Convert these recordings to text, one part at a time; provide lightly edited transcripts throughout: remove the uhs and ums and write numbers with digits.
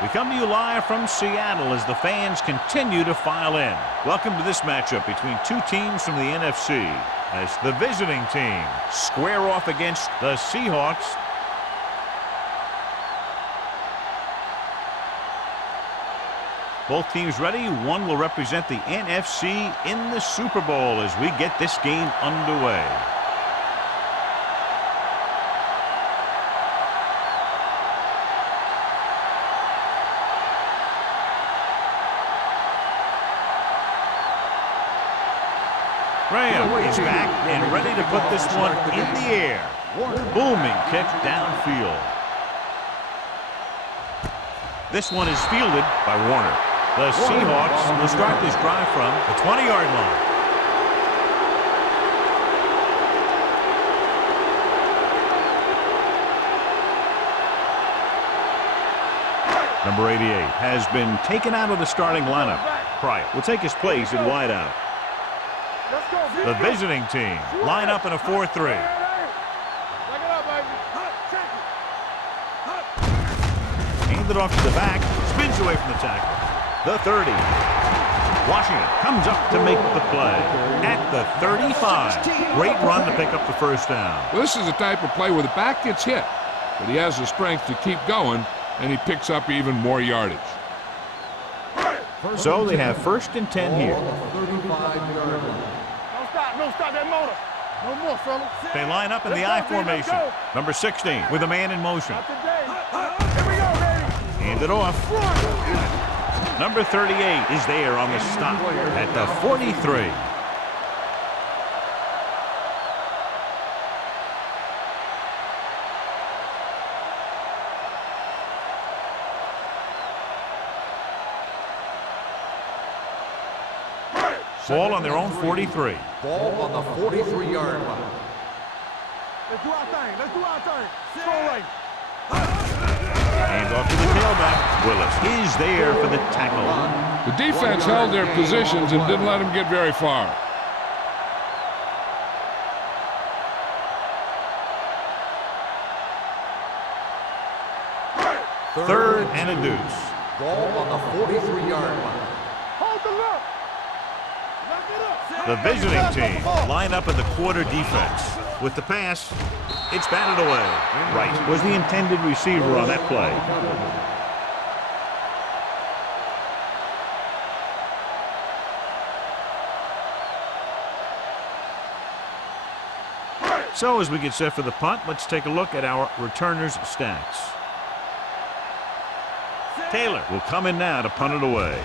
We come to you live from Seattle as the fans continue to file in. Welcome to this matchup between two teams from the NFC as the visiting team square off against the Seahawks. Both teams ready. One will represent the NFC in the Super Bowl as we get this game underway. Graham is back and ready to put this one in the air. Booming kick downfield. This one is fielded by Warner. The Seahawks will start this drive from the 20-yard line. Number 88 has been taken out of the starting lineup. Pryor will take his place at wideout. The visiting team line up in a 4-3. Handed off to the back, spins away from the tackle. The 30. Washington comes up to make the play at the 35. Great run to pick up the first down. Well, this is the type of play where the back gets hit, but he has the strength to keep going, and he picks up even more yardage. So they have 1st and 10 here. Don't stop that motor. No more, fellas. They line up in the I formation. Number 16 with a man in motion. Here we go, baby. Hand it off. Number 38 is there on the stop at the 43. Ball on their own 43. Ball on the 43-yard line. Let's do our thing. Let's do our thing. Throw right. Hand off to the tailback. Willis is there for the tackle. The defense held their positions and didn't let them get very far. Third and a deuce. Ball on the 43-yard line. Hold the look. The visiting team line up in the quarter defense. With the pass, it's batted away. Wright was the intended receiver on that play. So as we get set for the punt, let's take a look at our returners' stats. Taylor will come in now to punt it away.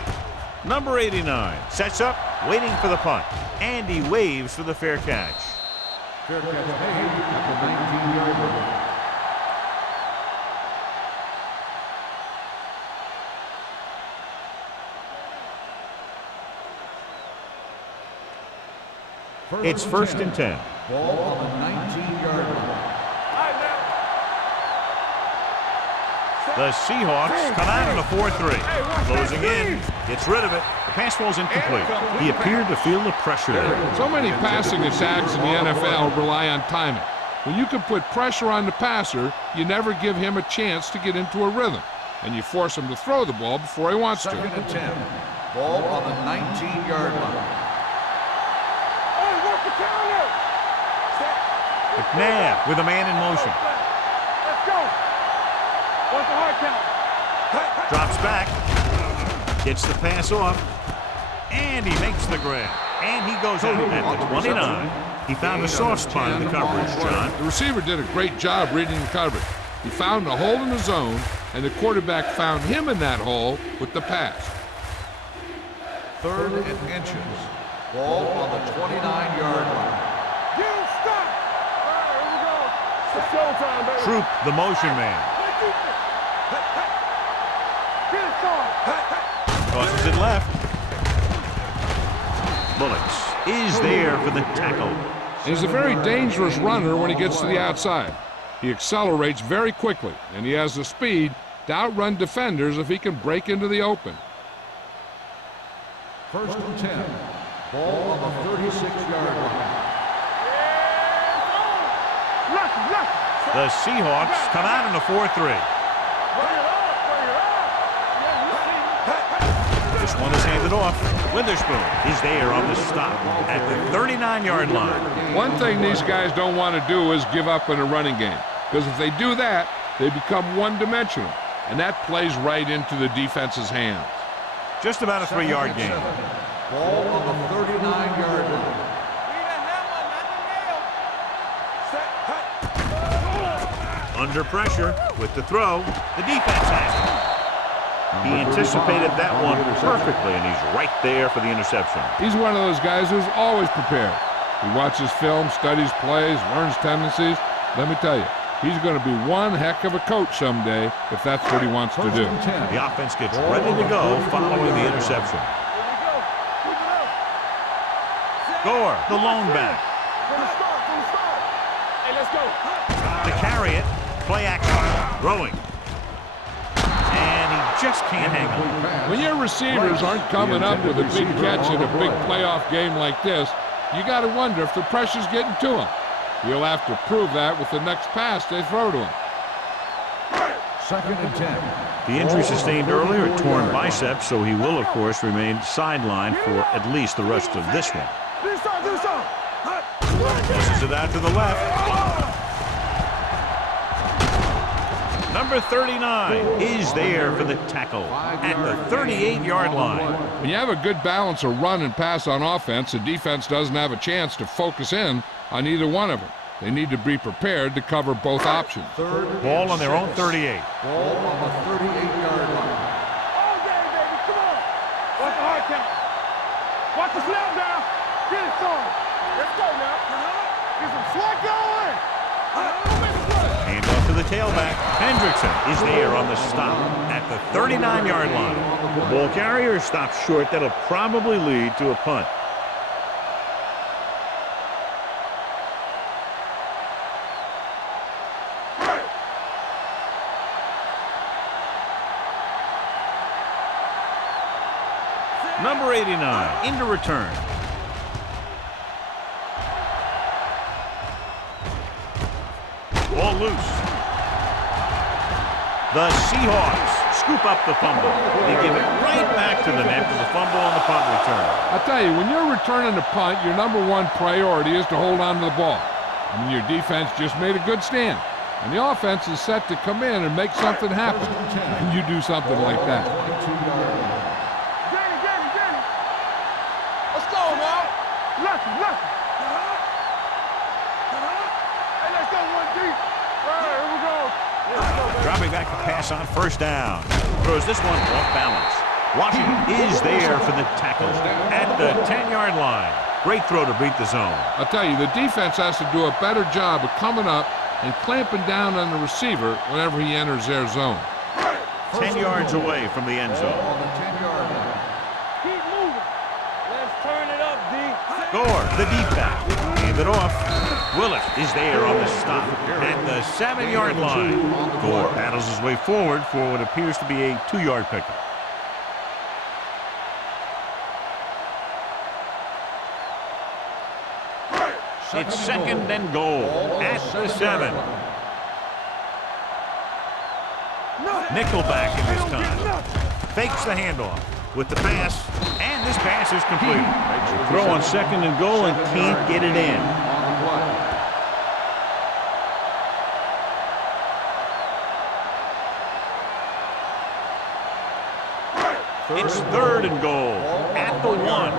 Number 89 sets up, waiting for the punt, and he waves for the fair catch. Fair catch made at the 19-yard line. It's 1st and 10. Ball on the 19-yard line. The Seahawks come out in a 4-3. Closing in, gets rid of it. The pass ball's incomplete. He appeared to feel the pressure there. So many passing attacks in the NFL rely on timing. When you can put pressure on the passer, you never give him a chance to get into a rhythm, and you force him to throw the ball before he wants to. 2nd and 10. Ball on the 19-yard line. Hey, work the counter. McNabb with a man in motion. Let's go. What's the hard count? Drops back. Gets the pass off. And he makes the grab. And he goes out at the 29. He found a soft spot in the coverage, John. The receiver did a great job reading the coverage. He found a hole in the zone, and the quarterback found him in that hole with the pass. 3rd and inches. Ball on the 29-yard line. Get him stuck. All right, here we go. It's showtime, baby. Troop, the motion man. Get it started. Tosses it left. Bullets is there for the tackle. He's a very dangerous runner when he gets to the outside. He accelerates very quickly, and he has the speed to outrun defenders if he can break into the open. 1st and 10. Ball on the 36-yard line. The Seahawks come out in a 4-3. This one is handed off. Witherspoon is there on the stop at the 39-yard line. One thing these guys don't want to do is give up in a running game, because if they do that, they become one-dimensional, and that plays right into the defense's hands. Just about a 3-yard gain. Ball on the 39-yard line. Under pressure with the throw, the defense has it. He anticipated that one perfectly, and he's right there for the interception. He's one of those guys who's always prepared. He watches film, studies plays, learns tendencies. Let me tell you, he's going to be one heck of a coach someday if that's what he wants to do. The offense gets ready to go following the interception. Gore, the lone back. Hey, let's go. To carry it, play action, throwing. And he just can't hang on. When your receivers aren't coming up with a big catch in a big playoff game like this, you got to wonder if the pressure's getting to him. He'll have to prove that with the next pass they throw to him. 2nd and 10. The injury sustained earlier, a torn biceps, so he will, of course, remain sidelined for at least the rest of this one. Pushes it out to the left. Number 39 is there for the tackle at the 38-yard line. When you have a good balance of run and pass on offense, the defense doesn't have a chance to focus in on either one of them. They need to be prepared to cover both options. Ball on their own 38. Ball on the 38-yard line. All day, baby. Come on. Watch the hard count. Watch the snap down. Get it, son. Let's go now. Get some slack going. Hand off to the tailback. Hendrickson is there on the stop at the 39-yard line. The ball carrier stops short. That'll probably lead to a punt. Number 89 into return. Ball loose. The Seahawks scoop up the fumble. They give it right back to the net for the fumble on the punt return. I'll tell you, when you're returning a punt, your number one priority is to hold on to the ball. I mean, your defense just made a good stand, and the offense is set to come in and make something happen. And you do something like that. Let's go now. Lucky. Hey, let's go one deep. All right, here we go. Dropping back to pass on first down. Throws this one off balance. Washington is there for the tackle at the 10-yard line. Great throw to beat the zone. I'll tell you, the defense has to do a better job of coming up and clamping down on the receiver whenever he enters their zone. 10 yards away from the end zone. On the 10-yard line. Keep moving. Let's turn it up, D. Gore, the deep back. Hand it off. Willis is there on the stop at the 7-yard line. Gore paddles his way forward for what appears to be a 2-yard pickup. It's 2nd and goal at the 7. Nickelback in this time. Fakes the handoff with the pass, and this pass is complete. Throw on 2nd and goal and can't get it in. It's 3rd and goal at the 1.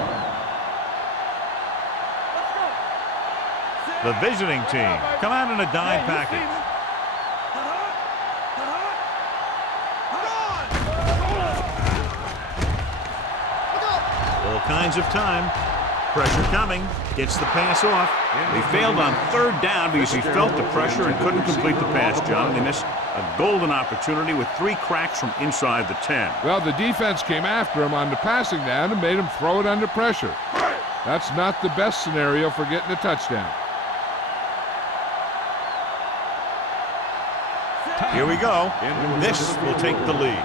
The visiting team come out in a dime package. All kinds of time. Pressure coming. Gets the pass off. They failed on 3rd down because he felt the pressure and couldn't complete the pass, John. They missed a golden opportunity with 3 cracks from inside the 10. Well, the defense came after him on the passing down and made him throw it under pressure. That's not the best scenario for getting a touchdown. Here we go. This will take the lead.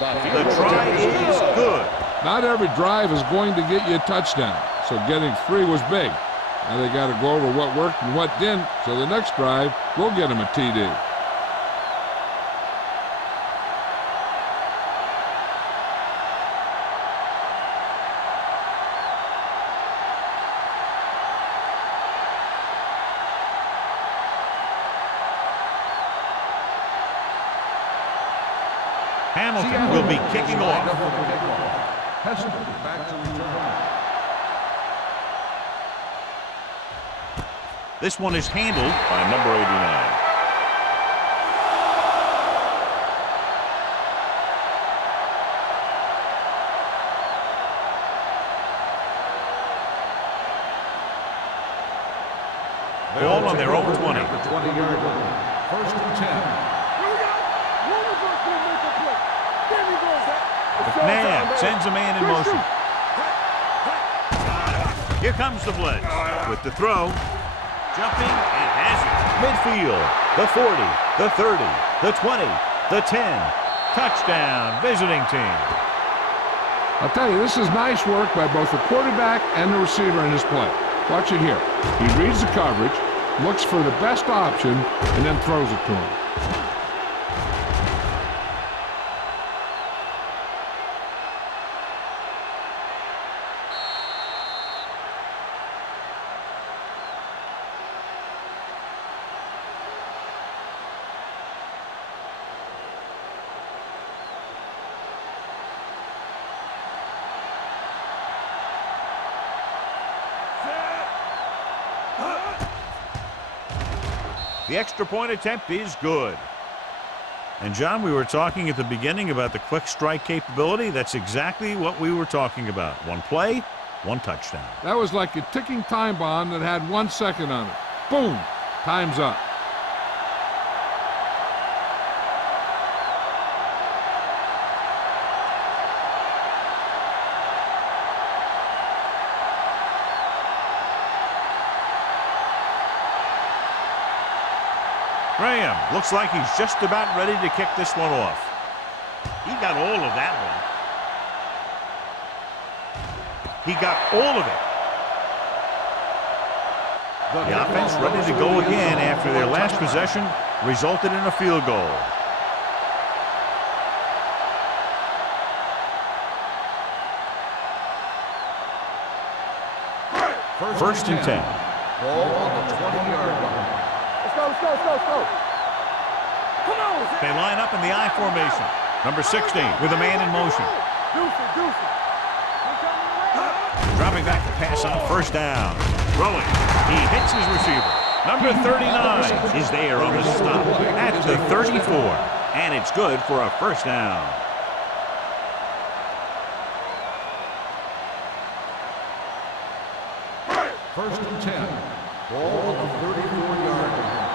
The try is good. Not every drive is going to get you a touchdown, so getting 3 was big. Now they got to go over what worked and what didn't, so the next drive will get them a TD. Hamilton will be kicking off. Back to return. This one is handled by number 89. Ball on their own 20. 20-yard line. First and 10. Here we go. One of us gonna make a play. There we go. McNabb sends a man in motion. Here comes the blitz. With the throw. Jumping and has it. Midfield. The 40. The 30. The 20. The 10. Touchdown. Visiting team. I'll tell you, this is nice work by both the quarterback and the receiver in this play. Watch it here. He reads the coverage, looks for the best option, and then throws it to him. The extra point attempt is good. And John, we were talking at the beginning about the quick strike capability. That's exactly what we were talking about. One play, one touchdown. That was like a ticking time bomb that had 1 second on it. Boom! Time's up. Graham looks like he's just about ready to kick this one off. He got all of that one. He got all of it. The offense ready to go again after their last possession resulted in a field goal. First and 10. Ball on the 20-yard line. Let's go, let's go, let's go, let's go. Come on. They line up in the I formation. Number 16 with a man in motion. Deuce it. Dropping back to pass on first down. Throwing. He hits his receiver. Number 39 is there on the stop at the 34. And it's good for a first down. First and 10. Ball on the 34-yard line.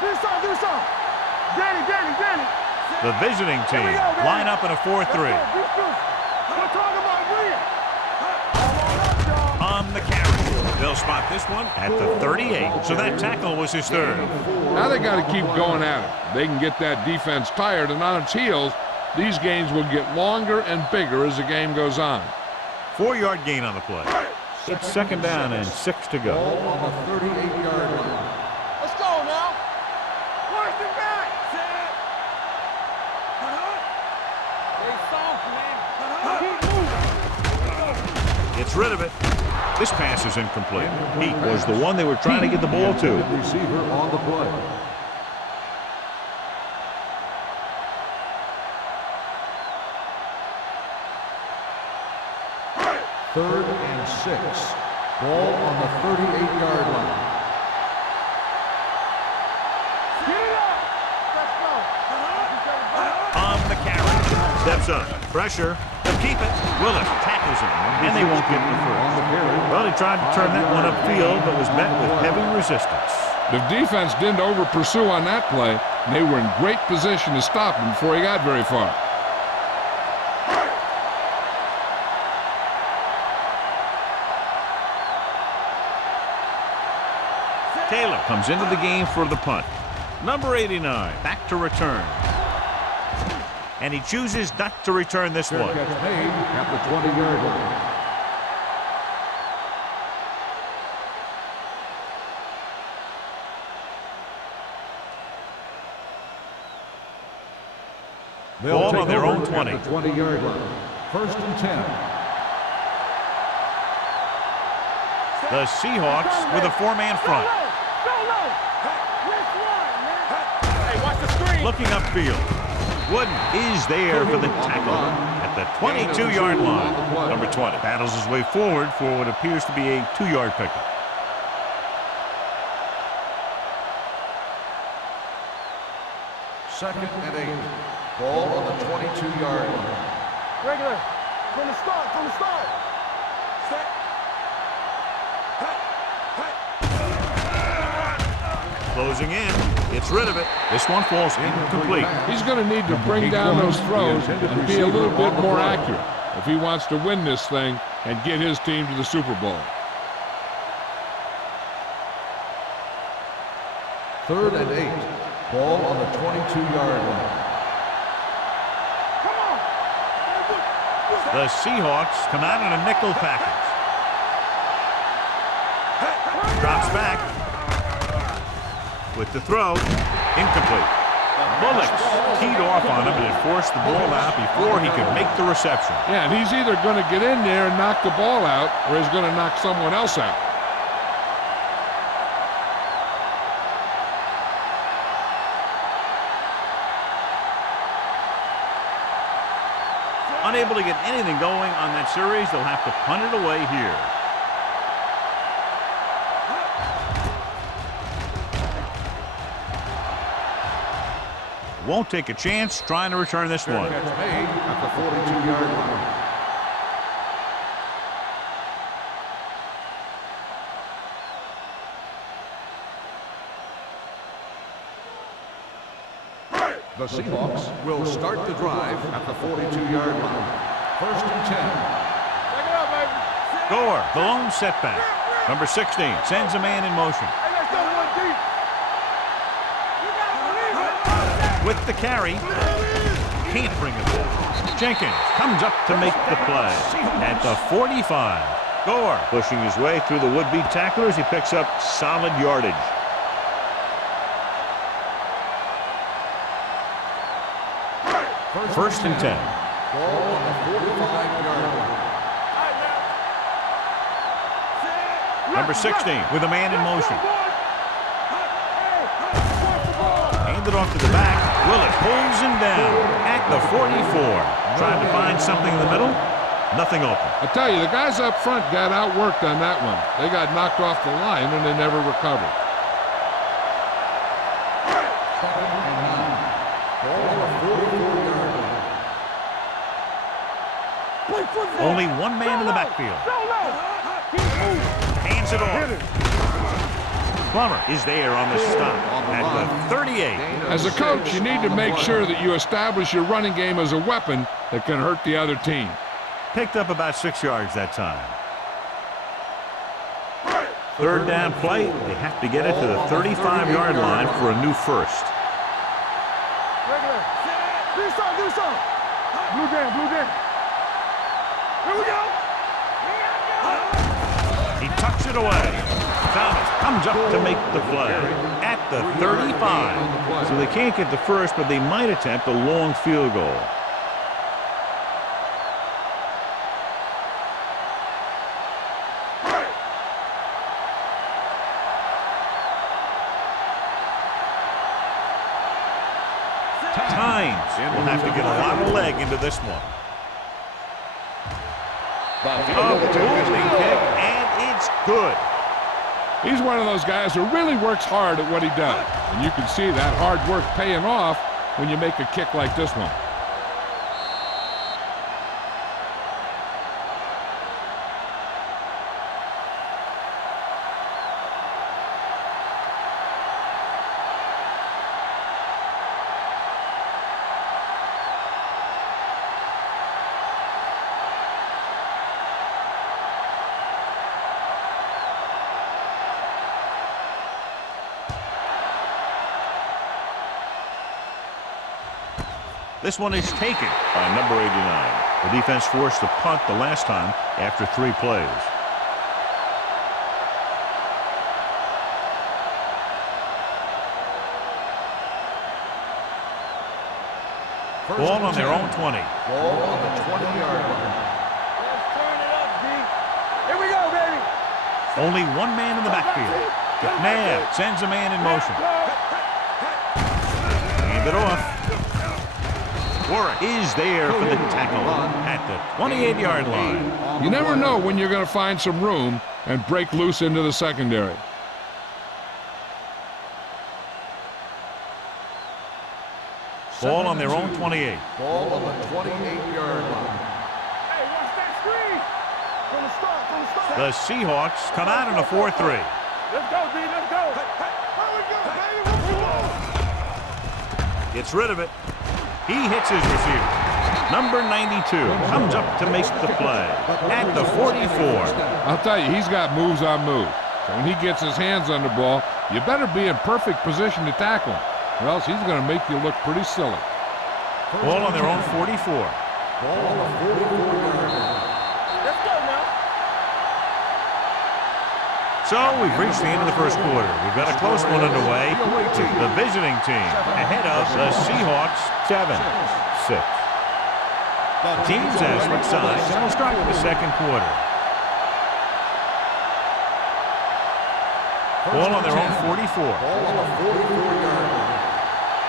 Do some. Danny. The visiting team line up in a 4-3. We're talking about win. On the carry. They'll spot this one at the 38. So that tackle was his third. Now they got to keep going at it. They can get that defense tired and on its heels. These gains will get longer and bigger as the game goes on. 4-yard gain on the play. It's second down and 6 to go. Ball on the 38-yard line. Let's go now. First and back. Gets rid of it. This pass is incomplete. He was the one they were trying to get the ball to. Receiver on the play. Third and 6. Ball on the 38-yard line. Get it up. Let's go. On the carry. Steps up. Pressure. They'll keep it. Willis tackles him. And they won't get the first. Well, he tried to turn that one upfield, but was met with heavy resistance. The defense didn't over-pursue on that play, and they were in great position to stop him before he got very far. Taylor comes into the game for the punt. Number 89 back to return. And he chooses not to return this one. Catch made at the 20-yard line. Ball on their own 20. At the 20-yard line. First and 10. The Seahawks with a 4-man front. Hey, watch the screen. Looking upfield. Wooden is there for the tackle at the 22-yard line. Number 20 battles his way forward for what appears to be a 2-yard pickup. Second and 8. Ball on the 22-yard line. Regular. From the start. Set. Closing in, gets rid of it. This one falls incomplete. He's going to need to bring down those throws and be a little bit more accurate if he wants to win this thing and get his team to the Super Bowl. Third and 8. Ball on the 22-yard line. Come on. The Seahawks come out in a nickel package. Drops back. With the throw, incomplete. Bullets teed off on him, but it forced the ball out before he could make the reception. Yeah, and he's either going to get in there and knock the ball out, or he's going to knock someone else out. Unable to get anything going on that series, they'll have to punt it away here. Won't take a chance trying to return this one. Catch made at the 42-yard line. The Seahawks will start the drive at the 42-yard line. First and 10. Take it up, baby. Gore, the lone setback. Number 16 sends a man in motion. Hey, let's go one deep. With the carry, can't bring it back. Jenkins comes up to make the play at the 45. Gore pushing his way through the would-be tacklers. He picks up solid yardage. First and 10. Ball on the 45-yard line. Number 16 with a man in motion. Handed off to the back. Willett pulls him down at the 44. Trying to find something in the middle. Nothing open. I tell you, the guys up front got outworked on that one. They got knocked off the line and they never recovered. Second and 9. Ball on the 44-yard line. Only one man in the backfield. Hands it off. Plummer is there on the stop at the 38. As a coach, you need to make sure that you establish your running game as a weapon that can hurt the other team. Picked up about 6 yards that time. Third down play. They have to get it to the 35-yard line for a new first. Regular. Do something. Blue down. Here we go. He tucks it away. Thomas comes up to make the play at the 35. So they can't get the first, but they might attempt a long field goal. Tynes will have to get a lot of leg into this one. A moving kick, and it's good. He's one of those guys who really works hard at what he does. And you can see that hard work paying off when you make a kick like this one. This one is taken by number 89. The defense forced to punt the last time after 3 plays. Ball on their own 20. Ball on the 20-yard line. Let's turn it up, D. Here we go, baby. Only one man in the backfield. McNabb sends a man in motion. Hand it off. Warwick is there for the tackle at the 28-yard line. You never know when you're going to find some room and break loose into the secondary. Ball on their own 28. Ball on the 28-yard line. Hey, watch that screen. From the start. The Seahawks come out in a 4-3. Let's go, D. Let's go. Here we go, baby. What you want? Gets rid of it. He hits his receiver. Number 92 comes up to make the play at the 44. I'll tell you, he's got moves on moves. So when he gets his hands on the ball, you better be in perfect position to tackle him, or else he's going to make you look pretty silly. Ball on their own 44. Ball on the 44-yard line. Let's go now. So we've reached the end of the first quarter. We've got a close one underway. The visiting team ahead of the Seahawks 7-6. Teams have switched sides and we'll start the second quarter. Ball on their own 44. Ball on the 44-yard line.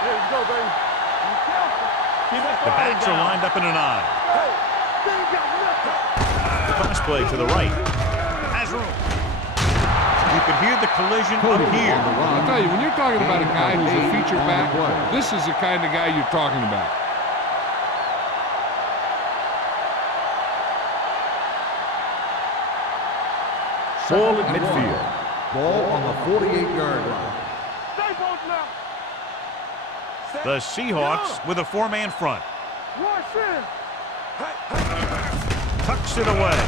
Let's go, baby. Be careful. Keep that The backs are lined up in an eye. Hey, they ain't got nothing. Pass play to the right. Has room. You can hear the collision up here. I'll tell you, when you're talking about a guy who's a feature back, this is the kind of guy you're talking about. Ball at midfield. Ball on the 48-yard line. Stay both now. The Seahawks with a four-man front. Rush in. Tucks it away.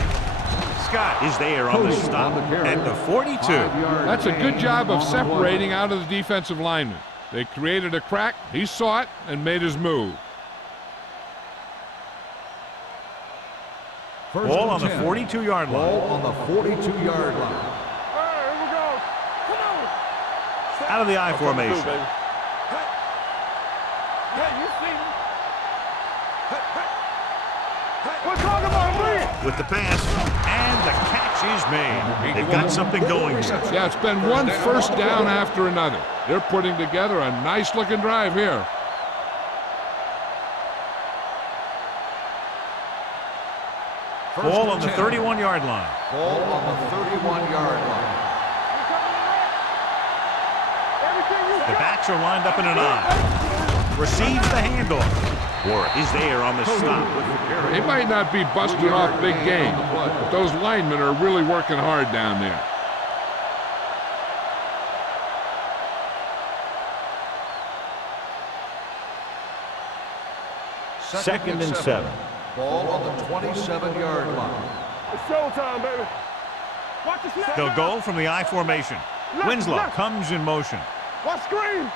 Scott is there on the stop at the 42. That's a good job of separating out of the defensive lineman. They created a crack, he saw it, and made his move. Ball on the 42-yard line. Ball on the 42-yard line. Hey, here we go. Come on. Out of the I formation. Hey, you see me. We're talking about me. With the pass, and the catch is made. They've got something going here. Yeah, it's been one first down after another. They're putting together a nice-looking drive here. Ball on the 31-yard line. Ball on the 31-yard line. The backs are lined up in an eye. Receives the handoff. Warwick is there on the stop. They might not be busting off big game, but those linemen are really working hard down there. Second and 7. Ball on the 27-yard line. It's showtime, baby. Watch the snap. They'll go from the I formation. Winslow comes in motion. Watch screen.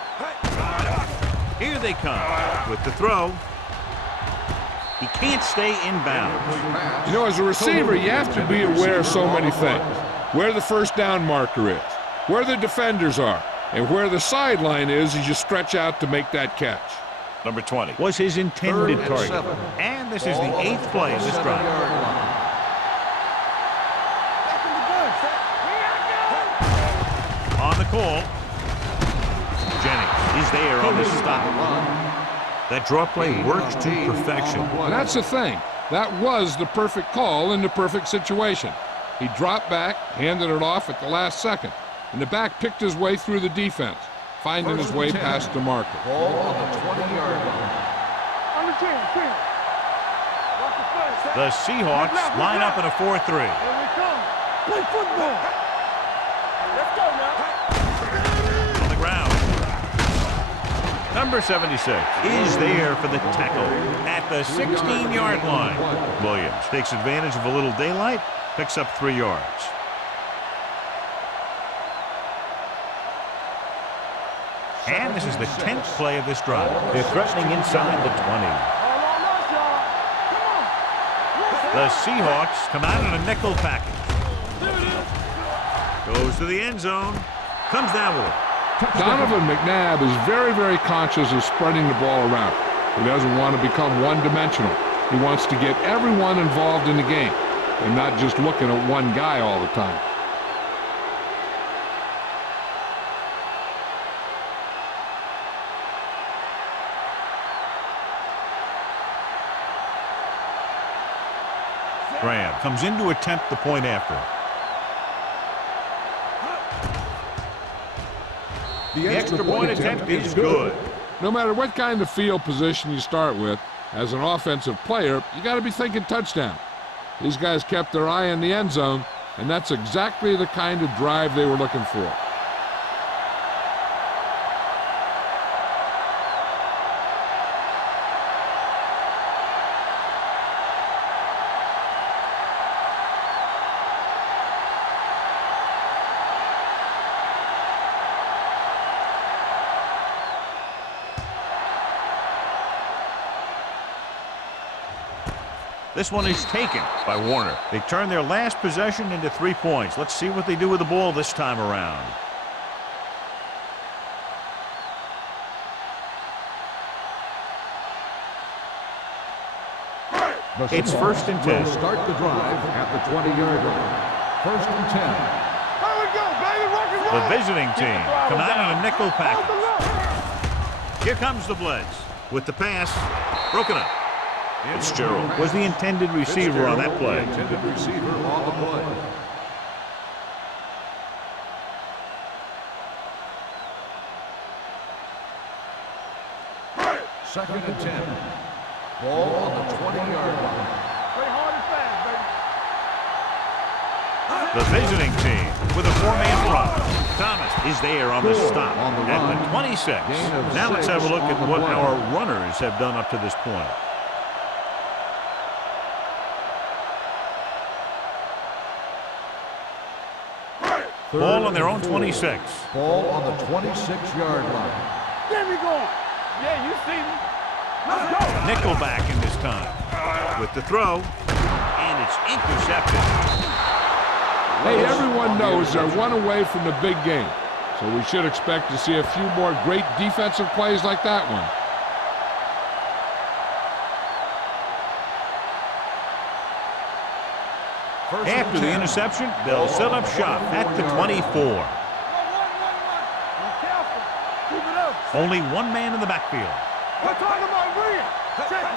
Here they come with the throw. He can't stay inbounds. You know, as a receiver, you have to be aware of so many things. Where the first down marker is, where the defenders are, and where the sideline is as you stretch out to make that catch. Number 20 was his intended Third and target. 7. And this is the 8th play of this drive. 7-yard line. On the call, Jennings is there on the stop. That draw play works to perfection. And that's the thing. That was the perfect call in the perfect situation. He dropped back, handed it off at the last second, and the back picked his way through the defense, finding his way past the marker. Ball on the 20-yard line. On the 10. Watch the play. The Seahawks line up in a 4-3. Here we come. Play football. Let's go now. On the ground. Number 76 is there for the tackle at the 16-yard line. Williams takes advantage of a little daylight, picks up 3 yards. And this is the 10th play of this drive. They're threatening inside the 20. All on us, y'all. Come on. The Seahawks come out in a nickel package. Goes to the end zone. Comes down with it. Donovan McNabb is very, very conscious of spreading the ball around. He doesn't want to become one-dimensional. He wants to get everyone involved in the game and not just looking at one guy all the time. Graham comes in to attempt the point after. The extra point attempt is good. No matter what kind of field position you start with, as an offensive player, you got to be thinking touchdown. These guys kept their eye on the end zone, and that's exactly the kind of drive they were looking for. This one is taken by Warner. They turn their last possession into 3 points. Let's see what they do with the ball this time around. It's 1st and 10. Start the drive at the 20-yard line. 1st and 10. There we go, baby. Rock and roll. The visiting team come out on a nickel package. Here comes the blitz with the pass broken up. Fitzgerald was the intended receiver on that play. Intended receiver on the play. Second and 10. Ball on the 20-yard line. Play hard and fast, baby. The visiting team with a 4-man front. Thomas is there on the stop on the at run. the 26. Gain of Now let's 6 have a look on at the what play. our runners have done up to this point. Ball on their own 26. Ball on the 26-yard line. Get me going. Yeah, you see me. Let's go. Nickelback in this time. With the throw, and it's intercepted. Hey, everyone knows they're one away from the big game, so we should expect to see a few more great defensive plays like that one. After the interception, they'll set up shop at the 24. Be careful. Keep it up. Only one man in the backfield. We're talking about Green. Check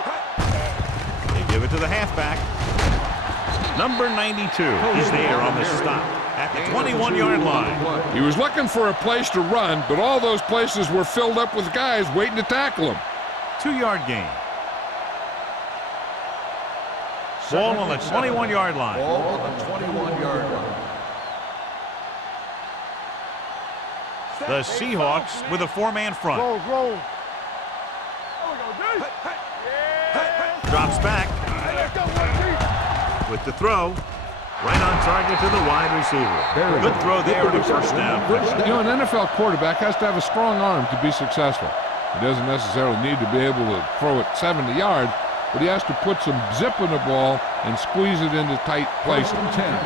it. They give it to the halfback. Number 92 is there on the stop at the 21-yard line. He was looking for a place to run, but all those places were filled up with guys waiting to tackle him. 2-yard gain. Ball on the 21-yard line. Ball on the 21-yard line. The Seahawks with a 4-man front. Roll, roll. There we go, dude. Yeah. Drops back Let's go, one, with the throw. Right on target to the wide receiver. Good throw there and a first down. You know, an NFL quarterback has to have a strong arm to be successful. He doesn't necessarily need to be able to throw it 70 yards, but he has to put some zip in the ball and squeeze it into tight places.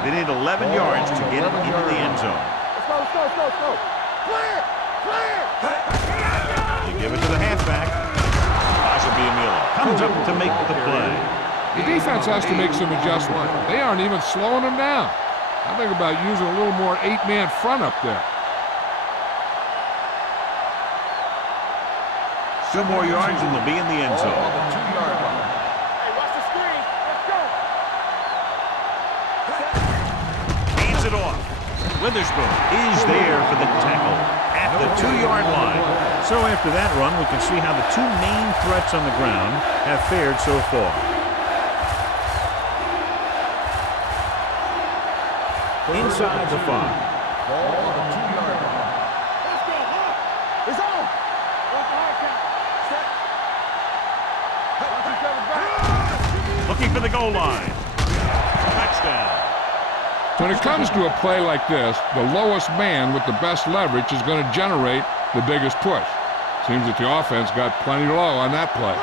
They need 11 yards to get it into the end zone. Let's go, let's go, let's go, let's go. Clear, clear. You give it to the halfback. Miller comes up to make the play. The defense has to make some adjustments. They aren't even slowing them down. I think about using a little more 8-man front up there. 2 more yards and they'll be in the end zone. On the 2-yard line. Hey, watch the screen. Let's go. Hands it off. Witherspoon is there for the tackle at the 2-yard line. So after that run, we can see how the 2 main threats on the ground have fared so far. Inside the 5. Ball on the 2-yard line. Let's go, huh? It's on. Watch the hard count. Step. Watch each other back. Looking for the goal line. Touchdown. When it comes to a play like this, the lowest man with the best leverage is going to generate the biggest push. Seems that the offense got plenty low on that play.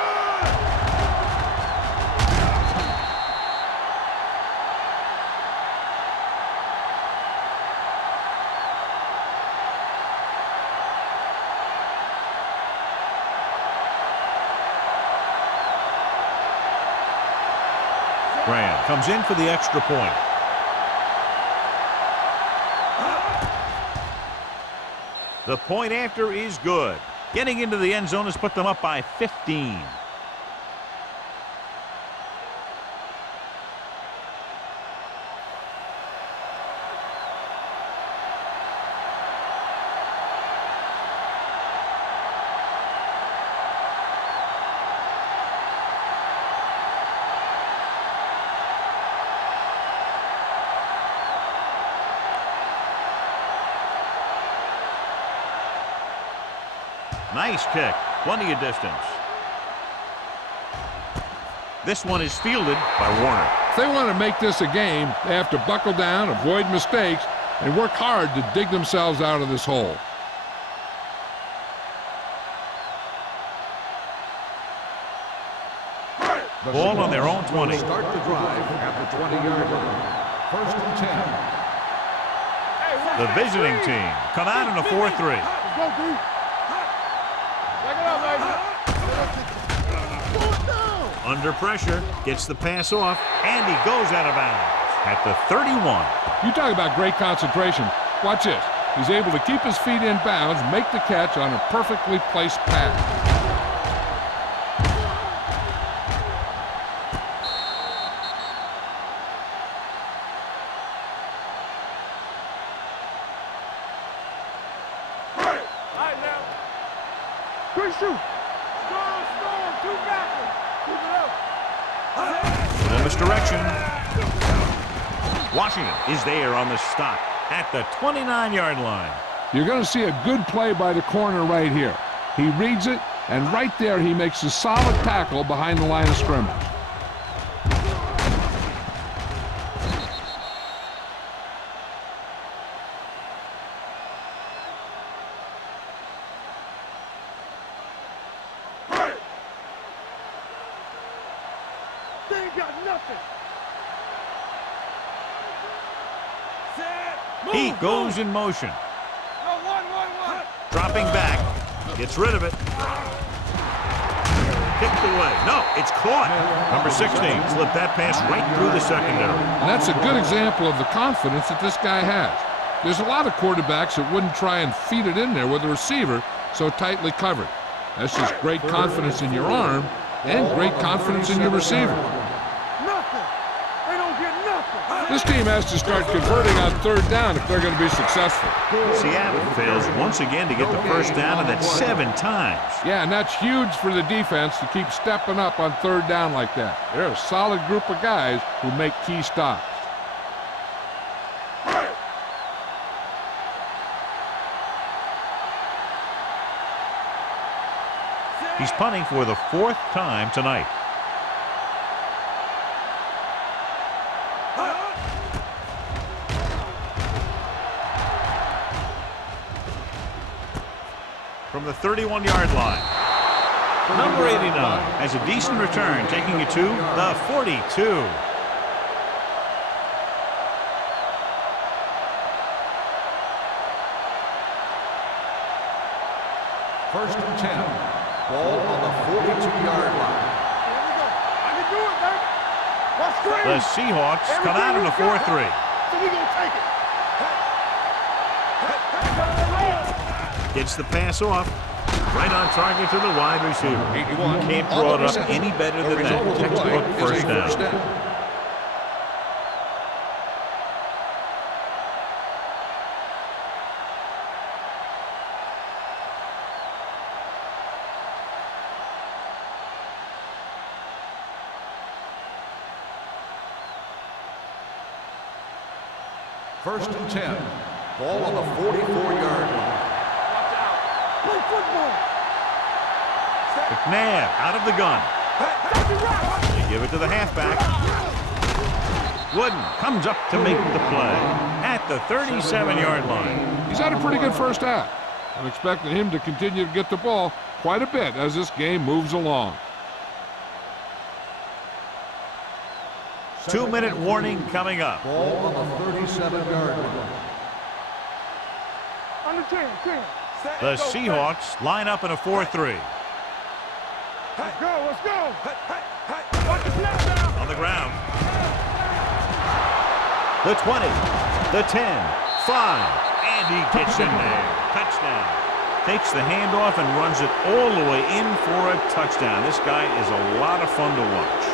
Graham comes in for the extra point. The point after is good. Getting into the end zone has put them up by 15. Nice kick. Plenty of distance. This one is fielded by Warner. If they want to make this a game, they have to buckle down, avoid mistakes, and work hard to dig themselves out of this hole. Ball on their own 20. Start the drive at the 20-yard line. First and 10. The visiting team come out in a 4-3. Let's go, D. Back it up, baby. Pull it down. Under pressure, gets the pass off, and he goes out of bounds at the 31. You talk about great concentration. Watch this. He's able to keep his feet in bounds, make the catch on a perfectly placed pass. Quick shoot. Strong, two backwards. Keep it up. No misdirection. Washington is there on the stop at the 29-yard line. You're going to see a good play by the corner right here. He reads it, and right there he makes a solid tackle behind the line of scrimmage. They ain't got nothing. He goes in motion. No, one. Dropping back. Gets rid of it. Kicked away. No, it's caught. Number 16 slipped that pass right through the secondary. And that's a good example of the confidence that this guy has. There's a lot of quarterbacks that wouldn't try and feed it in there with a receiver so tightly covered. That's just great confidence in your arm and great confidence in your receiver. Nothing. They don't get nothing. This team has to start converting on third down if they're going to be successful. Seattle fails once again to get the first down, and that's 7 times. Yeah, and that's huge for the defense to keep stepping up on third down like that. They're a solid group of guys who make key stops. He's punting for the 4th time tonight. From the 31-yard line. Number 89 has a decent return, taking it to the 42. First and 10. Ball on the 42-yard line. Here we go. I can do it, baby. Let's scream. The Seahawks come out in a 4-3. So we gonna take it. Gets the pass off. Right on target to the wide receiver. 81. Can't draw it up any better than that. Textbook first down. First and 10. Ball on the 44-yard line. Play football. McNabb out of the gun. They give it to the halfback. Wooden comes up to make the play at the 37-yard line. He's had a pretty good first half. I'm expecting him to continue to get the ball quite a bit as this game moves along. 2-minute warning coming up. Ball on the 37-yard line. Under 10. The Seahawks line up in a 4-3. Let's go. Watch the snap down. On the ground. The 20, the 10, 5, and he gets in there. Touchdown. Takes the handoff and runs it all the way in for a touchdown. This guy is a lot of fun to watch.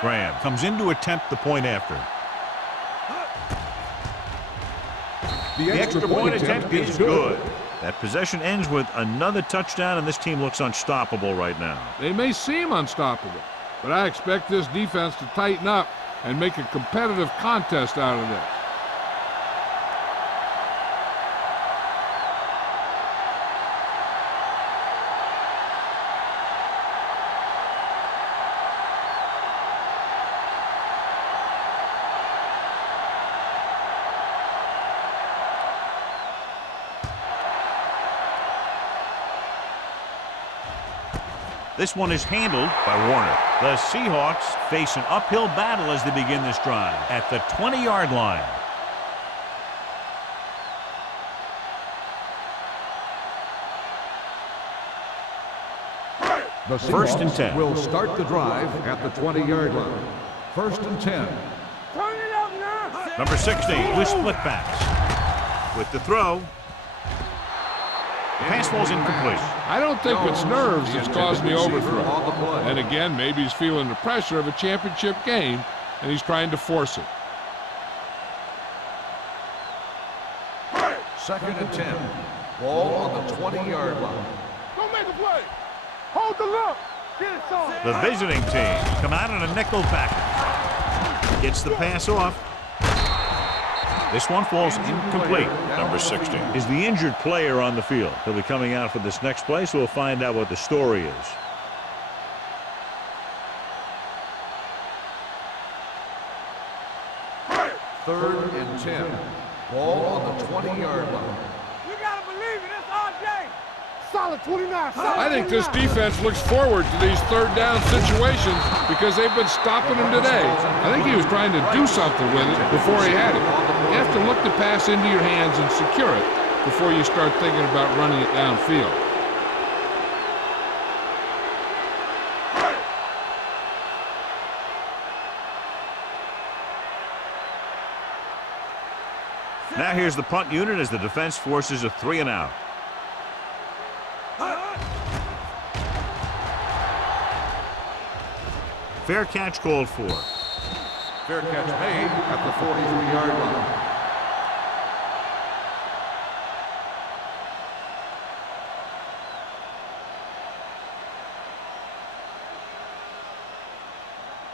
Graham comes in to attempt the point after. The extra point attempt is good. That possession ends with another touchdown, and this team looks unstoppable right now. They may seem unstoppable, but I expect this defense to tighten up and make a competitive contest out of this. This one is handled by Warner. The Seahawks face an uphill battle as they begin this drive at the 20-yard line. The First and 10. Will start the drive at the 20-yard line. First and 10. Turn it up now. Number 16 with split backs. With the throw. Pass ball's incomplete. I don't think it's nerves that's causing the overthrow. And again, maybe he's feeling the pressure of a championship game, and he's trying to force it. Second and 10. Ball on the 20-yard line. Don't make a play. Hold the look. Get it, son. The visiting team come out in a nickel package. Gets the pass off. This one falls incomplete. Number 16 is the injured player on the field. He'll be coming out for this next play, so we'll find out what the story is. Third and 10. Ball on the 20-yard line. You gotta believe it. That's RJ. Solid 29. Solid I think this 29. defense looks forward to these third down situations because they've been stopping him today. I think he was trying to do something with it before he had it. You have to look the pass into your hands and secure it before you start thinking about running it downfield. Now here's the punt unit as the defense forces a 3 and out. Fair catch called for. Fair catch made at the 43-yard line.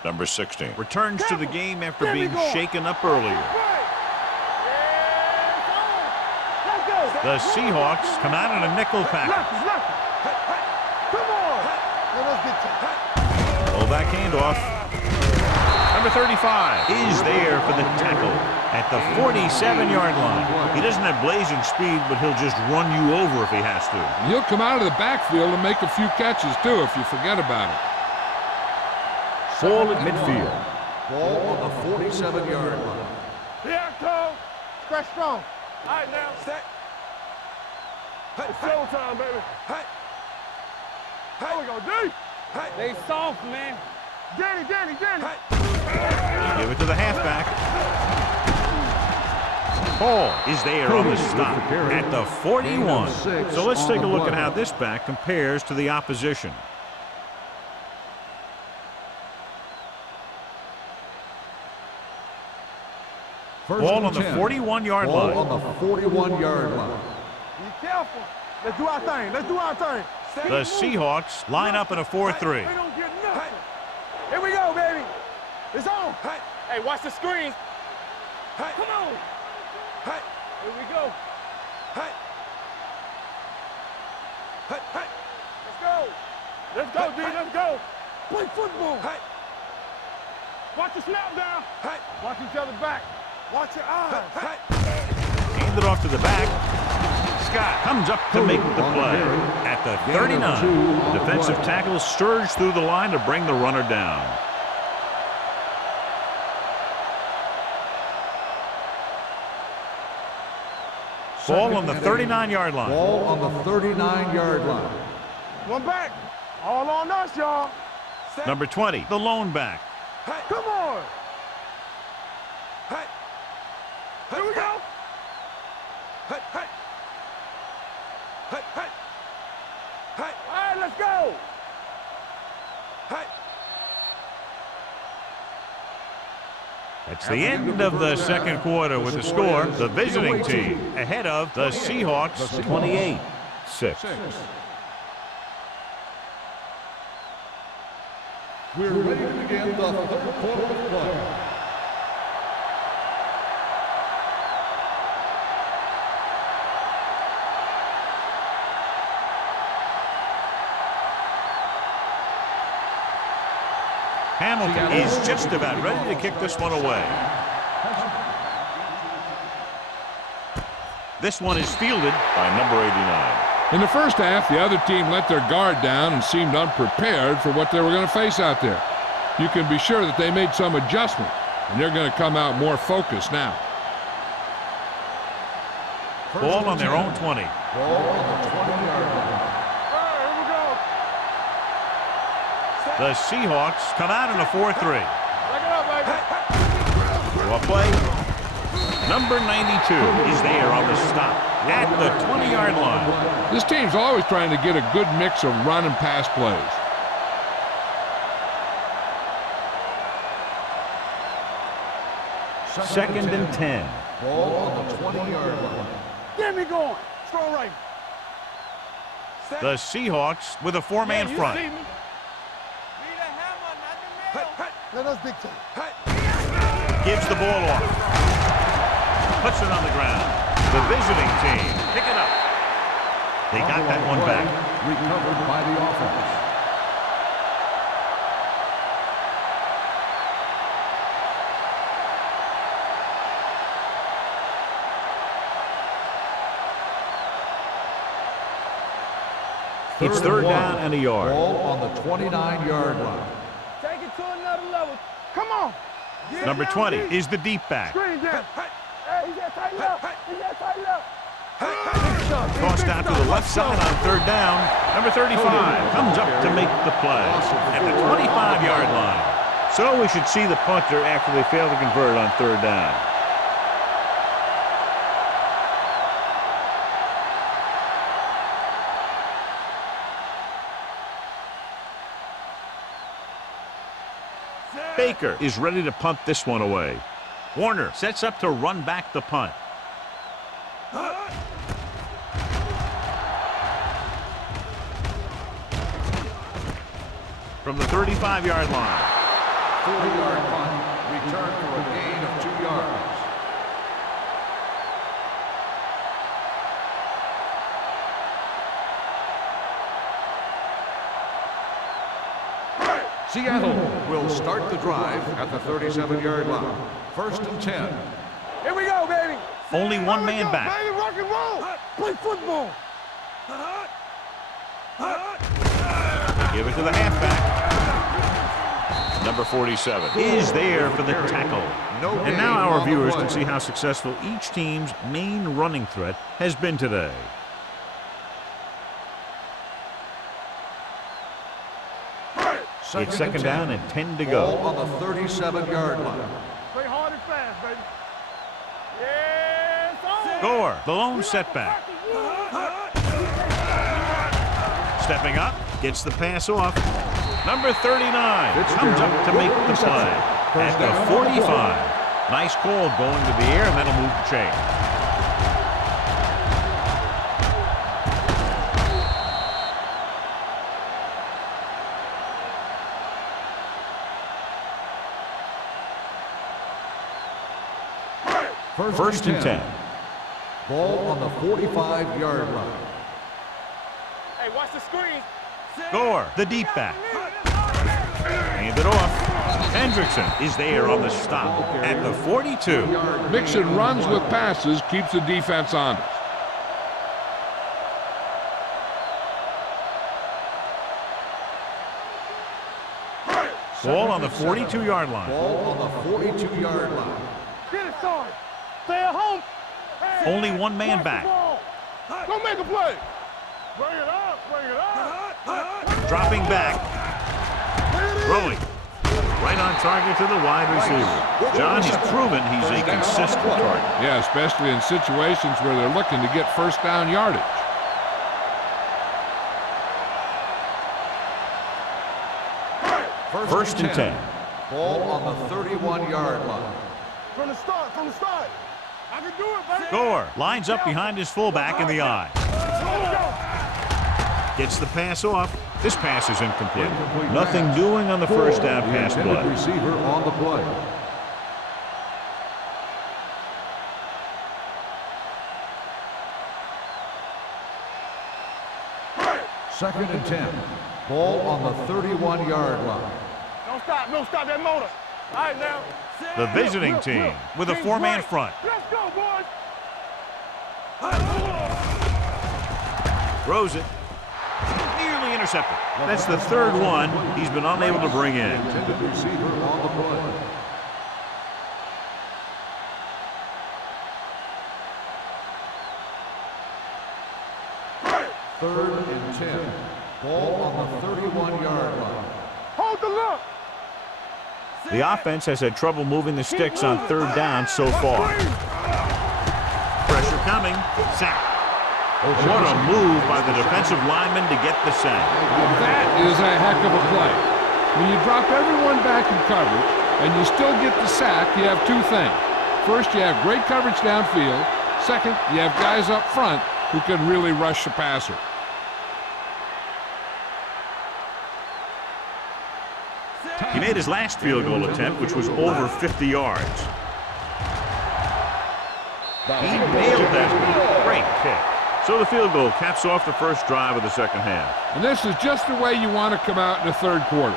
Number 16 returns to the game after being shaken up earlier. The Seahawks come out in a nickel package. Come on. Let's get to Pull back handoff. Number 35 is there for the tackle at the 47-yard line. He doesn't have blazing speed, but he'll just run you over if he has to. And he'll come out of the backfield and make a few catches, too, if you forget about it. Ball at midfield. Ball on the 47-yard line. Here I come. Stretch strong. All right, now. Set. It's showtime, baby. There we go, D. They soft, man. Danny. Give it to the halfback. Ball is there on the stop at the 41. So let's take a look at how this back compares to the opposition. Ball on the 41-yard line. Ball on the 41-yard line. Be careful. Let's do our thing. The Seahawks line up in a 4-3. They don't get nothing. Here we go, baby. It's on. Hey, watch the screen. Come on. Here we go. Let's go, D. Let's go. Play football. Watch the snap down. Watch each other back. Watch your eyes. Hand it off to the back. Scott comes up to make the play at the 39. Defensive tackle surged through the line to bring the runner down. Ball on the 39-yard line. Ball on the 39-yard line. One back. All on us, y'all. Number 20, the lone back. Come on. Here we go. All right, let's go. That's the end of the second quarter with the score, the visiting team ahead of the Seahawks 28-6. We're ready to begin the third quarter of play. Hamilton is just about ready to kick this one away. This one is fielded by number 89. In the first half, the other team let their guard down and seemed unprepared for what they were going to face out there. You can be sure that they made some adjustment, and they're going to come out more focused now. Ball on their own 20. Ball on the 20-yard line. The Seahawks come out in a 4-3. Back it up, baby. A play. Number 92 is there on the stop at the 20-yard line. This team's always trying to get a good mix of run and pass plays. Second and 10. Ball on the 20-yard line. Get me going. Strong right. The Seahawks with a four-man You front. see me? Let us dictate. Gives the ball off. Puts it on the ground. The visiting team pick it up. They got that one back. Recovered by the offense. It's third down and a yard. Ball on the 29-yard line. Take it to another level. Come on. Number 20 is the deep back. Screen down. Hey, he's got tighten up. He's got tighten up. Tossed out to the left side on third down. Number 35 comes up to make the play at the 25-yard line. So we should see the punter after they fail to convert on third down. Baker is ready to punt this one away. Warner sets up to run back the punt. From the 35-yard line. 40-yard punt. Return for a gain of 2 yards. Seattle will start the drive at the 37-yard line. First and 10. Here we go, baby. Only one man back. Baby, rock and roll. Play football. Give it to the halfback. Number 47 is there for the tackle. And now our viewers can see how successful each team's main running threat has been today. It's second down and 10 to go. Ball on the 37-yard line. Play hard and fast, baby. Yes, Gore, the lone setback. Stepping up, gets the pass off. Number 39 comes up to make the play at the 45. Nice call going to the air, and that'll move the chain. First and 10. Ball on the 45-yard line. Hey, watch the screen. Gore, the deep back. Hand it off. Hendrickson is there on the stop at the 42. Mixing runs with passes keeps the defense honest. Ball on the 42-yard line. Ball on the 42-yard line. Get it started. Stay at home. Hey, Only one man watch back. the ball. Go make a play. Bring it up. Bring it up. Dropping back. Throwing. Right on target to the wide receiver. John, he's proven he's a consistent target. Yeah, especially in situations where they're looking to get first down yardage. First and 10. Ball on the 31-yard line. From the start, from the start. I can do it, baby. Gore lines up behind his fullback in the eye. Gets the pass off. This pass is incomplete. Nothing doing on the first down pass play. Receiver on the play. Second and 10. Ball on the 31-yard line. Don't stop that motor. All right, now. The visiting team with a four-man front. Let's go, boys. Throws it. Nearly intercepted. That's the third one he's been unable to bring in. Intended receiver on the play. Third and 10. Ball on the 31-yard line. Hold the look. The offense has had trouble moving the sticks on third down so far. Pressure coming. Sack. What a move by the defensive lineman to get the sack. That is a heck of a play. When you drop everyone back in coverage and you still get the sack, you have two things. First, you have great coverage downfield. Second, you have guys up front who can really rush the passer. He made his last field goal attempt, which was over 50 yards. He nailed that one. Great kick. So the field goal caps off the first drive of the second half. And this is just the way you want to come out in the third quarter.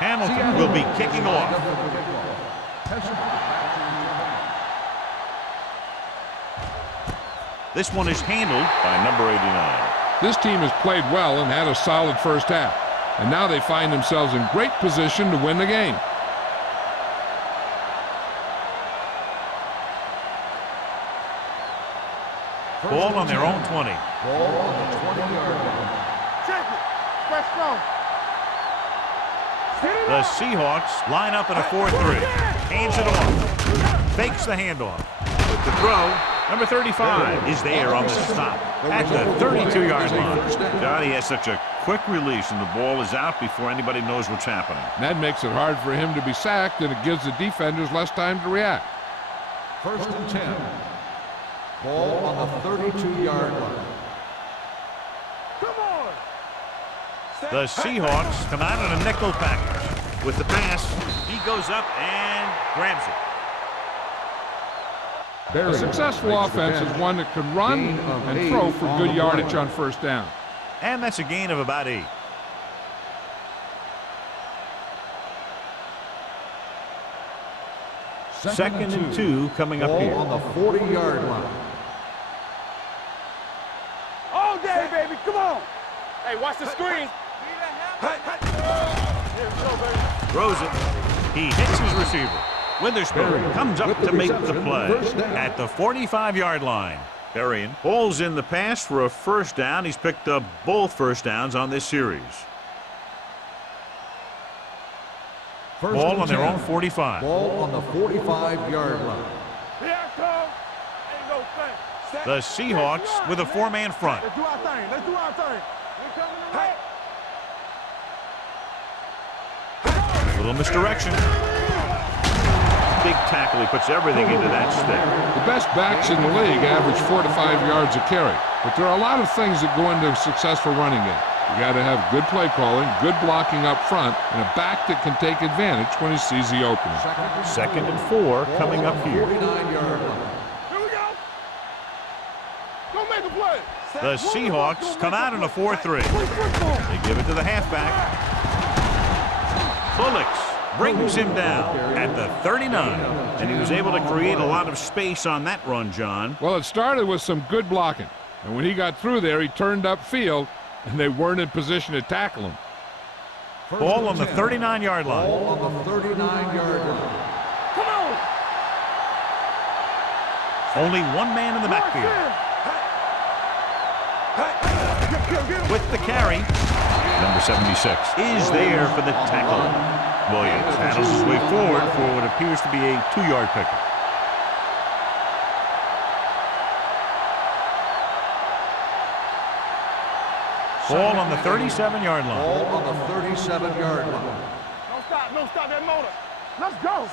Hamilton will be kicking off. This one is handled by number 89. This team has played well and had a solid first half. And now they find themselves in great position to win the game. Ball on their own 20. Ball on the 20-yard line. Check it. Let's go. The Seahawks line up in a 4-3. Hands it off. Fakes the handoff. With the throw, number 35 is there on the stop at the 32-yard line. God, he has such a quick release, and the ball is out before anybody knows what's happening. That makes it hard for him to be sacked, and it gives the defenders less time to react. First and 10. Ball on the 32-yard line. Come on. The Seahawks come out in a nickel package. With the pass, he goes up and grabs it. A successful offense is one that can run and throw for good yardage on first down. And that's a gain of about 8. Second and 2 coming up here. Ball on the 40-yard line. All day, baby. Come on. Hey, watch the screen. Throws it. He hits his receiver. Witherspoon comes up to make the play at the 45-yard line. Berrien pulls in the pass for a first down. He's picked up both first downs on this series. Ball on their own 45. Ball on the 45-yard line. Here I come. Ain't no thing. The Seahawks with a four-man front. Let's do our thing. Let's do our thing. We coming to right. Little misdirection. Big tackle. He puts everything into that step. The best backs in the league average 4 to 5 yards a carry. But there are a lot of things that go into a successful running game. You got to have good play calling, good blocking up front, and a back that can take advantage when he sees the opening. Second and 4 coming up here. 49-yard line. Here we go. Go make a play. The Seahawks come out in a 4-3. They give it to the halfback. Bullocks brings him down at the 39. And he was able to create a lot of space on that run, John. Well, it started with some good blocking. And when he got through there, he turned upfield, and they weren't in position to tackle him. Ball on the 39-yard line. Ball on the 39-yard line. Come on. Only one man in the backfield. With the carry, Number 76 is there for the tackle. Williams handles his way forward for what appears to be a 2-yard pickup. Ball on the 37-yard line. Ball on the 37-yard line. Don't stop that motor. Let's go.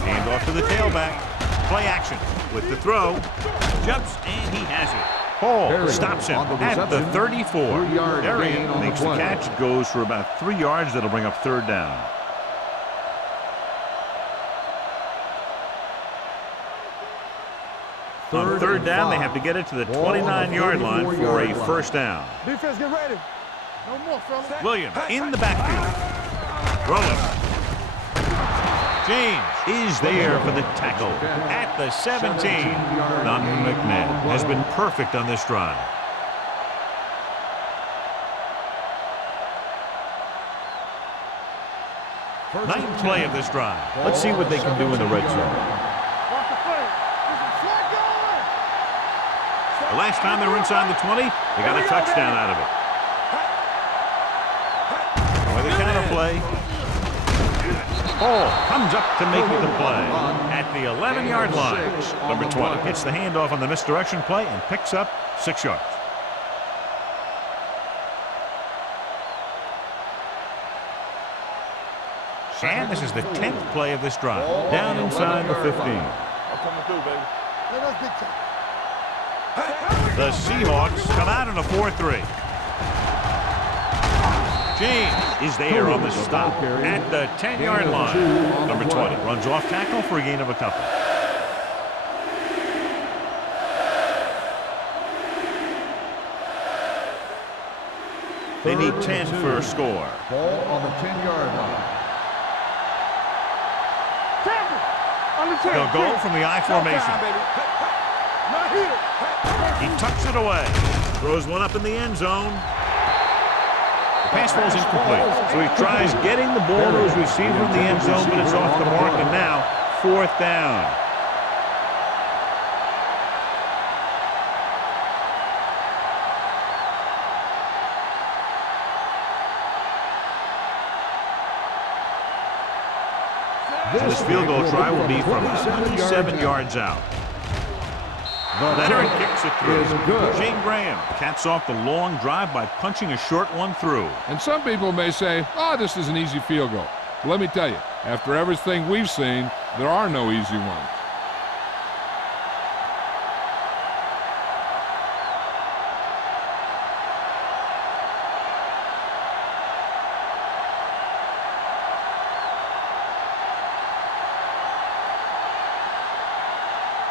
Hand off to the tailback. Play action with the throw. Jumps, and he has it. Hall stops him at the 34. Darian makes the catch, goes for about 3 yards. That'll bring up 3rd down. On 3rd down, they have to get it to the 29-yard line for a 1st down. Defense, get ready. No more, fellas. Williams in the backfield. Rolling. James is there for the tackle at the 17. Donovan McNabb has been perfect on this drive. Ninth play of this drive. Let's see what they can do in the red zone. The last time they were inside the 20, they got a touchdown out of it. With the counter play. Hall comes up to make the play at the 11-yard line. Number 20 gets the handoff on the misdirection play and picks up 6 yards. And this is the 10th play of this drive. Down inside the 15. The Seahawks come out in a 4-3. James is there on the stop at the 10-yard line. Number 20 runs off tackle for a gain of a couple. They need 10 for a score. Ball on the 10-yard line. They'll go from the I formation. He tucks it away. Throws one up in the end zone. The pass falls incomplete. So he tries getting the ball to his receiver in the end zone, but it's off the mark, and now 4th down. This field goal try will be from 27 yards out. Leonard kicks it through. Shane Graham caps off the long drive by punching a short one through. And some people may say, oh, this is an easy field goal. But let me tell you, after everything we've seen, there are no easy ones.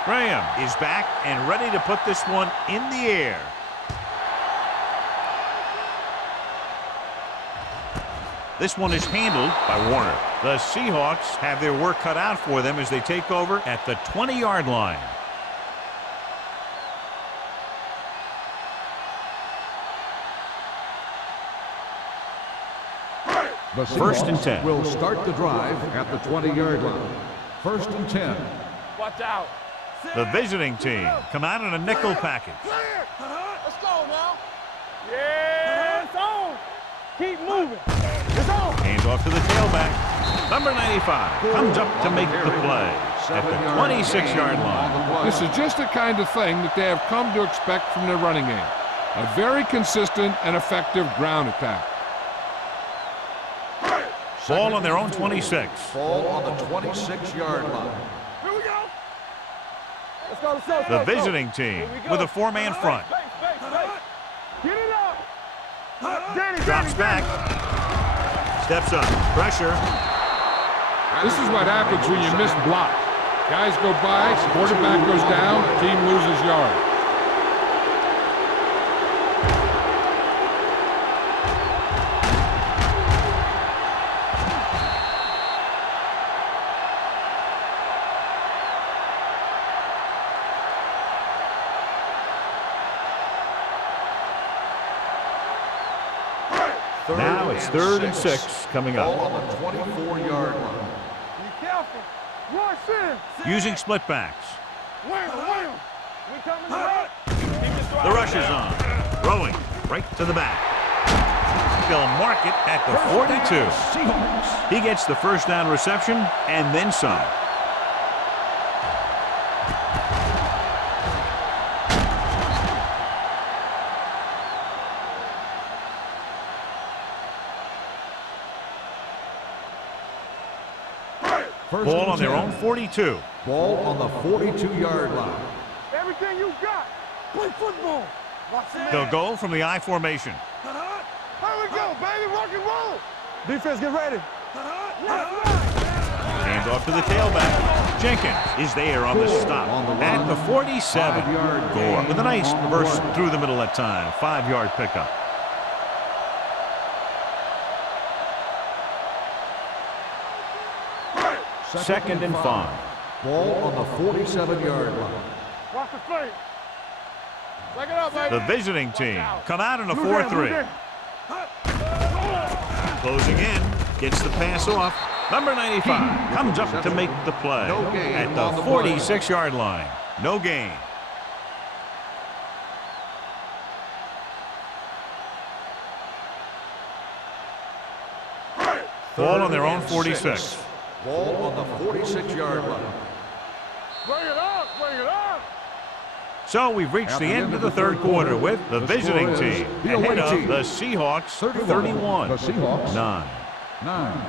Graham is back and ready to put this one in the air. This one is handled by Warner. The Seahawks have their work cut out for them as they take over at the 20-yard line. The 1st and 10. Will start the drive at the 20-yard line. 1st and 10. Watch out. The visiting team come out in a nickel package. Let's go now. Yeah, it's on. Keep moving. It's on. Hands off to the tailback. Number 95 comes up to make the play at the 26-yard line. This is just the kind of thing that they have come to expect from their running game. A very consistent and effective ground attack. Ball on their own 26. Ball on the 26-yard line. Here we go. Let's go. Let's go. The visiting team with a 4-man front. Get it up. Drops back. Steps up. Pressure. This is what happens when you miss block. Guys go by, quarterback goes down, team loses yards. Now it's 3rd and 6 coming Ball up. on the 24-yard line. Be careful. Run, sin. Using split backs. Wham. We coming up. The rush is on. Throwing right to the back. they'll mark it at the 42. He gets the first down reception and then some. Ball on their own 42. Ball on the 42-yard line. Everything you got. Play football. They'll go from the I formation. Here we go, baby. Rock and roll. Defense, get ready. Hands off to the tailback. Jenkins is there on the stop at the 47. Gore with a nice burst through the middle that time. 5-yard pickup. Second and 5. Ball on the 47-yard line. Watch the play. Back it up, baby. The visiting team come out in a 4-3. Closing in, gets the pass off. Number 95 comes up to make the play at the 46-yard line. No gain. Ball on their own 46. Ball on the 46-yard line. Bring it up, bring it up. So we've reached the end of the third quarter with the visiting team ahead of the Seahawks 31. The Seahawks 9. 9.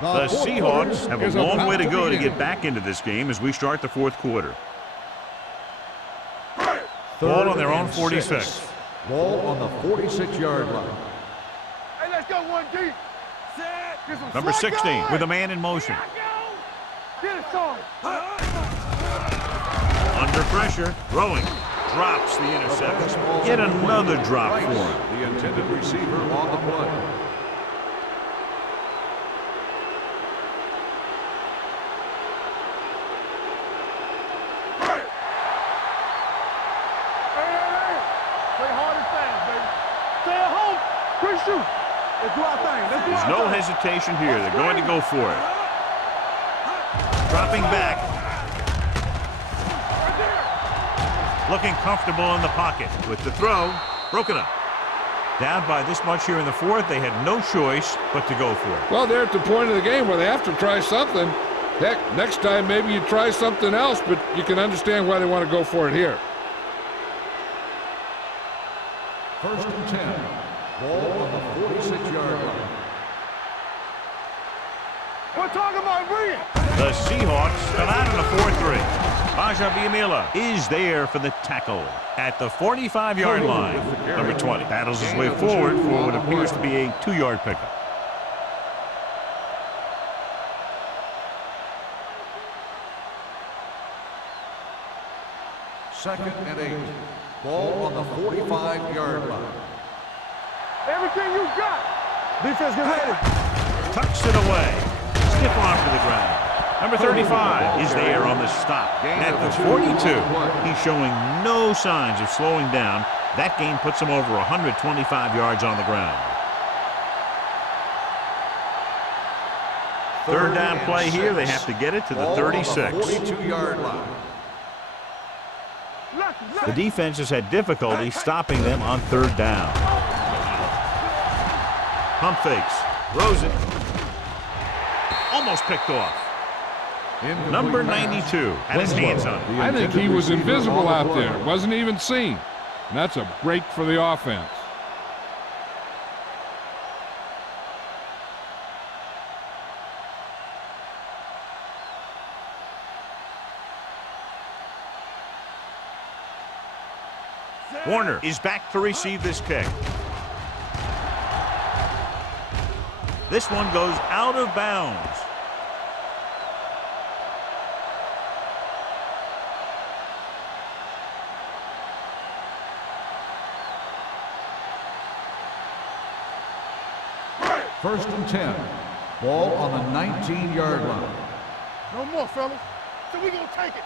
The Seahawks have a long way to go to get back into this game as we start the fourth quarter. Ball on their own 46. Ball on the 46-yard line. Hey, let's go one deep. Number 16 with a man in motion. Get it, son. Under pressure, throwing. Drops the interception. Yet another drop for him. The intended receiver on the play. Hey. Play hard and fast, baby. Stay at home. Quick shoot. Let's do our thing. There's no hesitation here. They're going to go for it. Dropping back. Looking comfortable in the pocket with the throw. Broken up. Down by this much here in the fourth, they had no choice but to go for it. Well, they're at the point of the game where they have to try something. Heck, next time maybe you try something else, but you can understand why they want to go for it here. First and 10. Ball on the 46-yard line. We're talking about bringing. The Seahawks come out in a 4-3. Baja Biamila is there for the tackle at the 45-yard line. Number 20 battles his way forward for what appears to be a 2-yard pickup. Second and 8. Ball on the 45-yard line. Everything you got. Defense, get ready. Tucks it away. Stiff arm to the ground. Number 35 is there on the stop at the 42. He's showing no signs of slowing down. That gain puts him over 125 yards on the ground. Third down play here. They have to get it to the 36. 42-yard line. The defense has had difficulty stopping them on third down. Pump fakes. Throws it. Almost picked off. Number 92 had his hands on it. I think he was invisible out there. Wasn't even seen. And that's a break for the offense. Warner is back to receive this kick. This one goes out of bounds. First and 10. Ball on the 19-yard line. No more, fellas. So we gonna take it.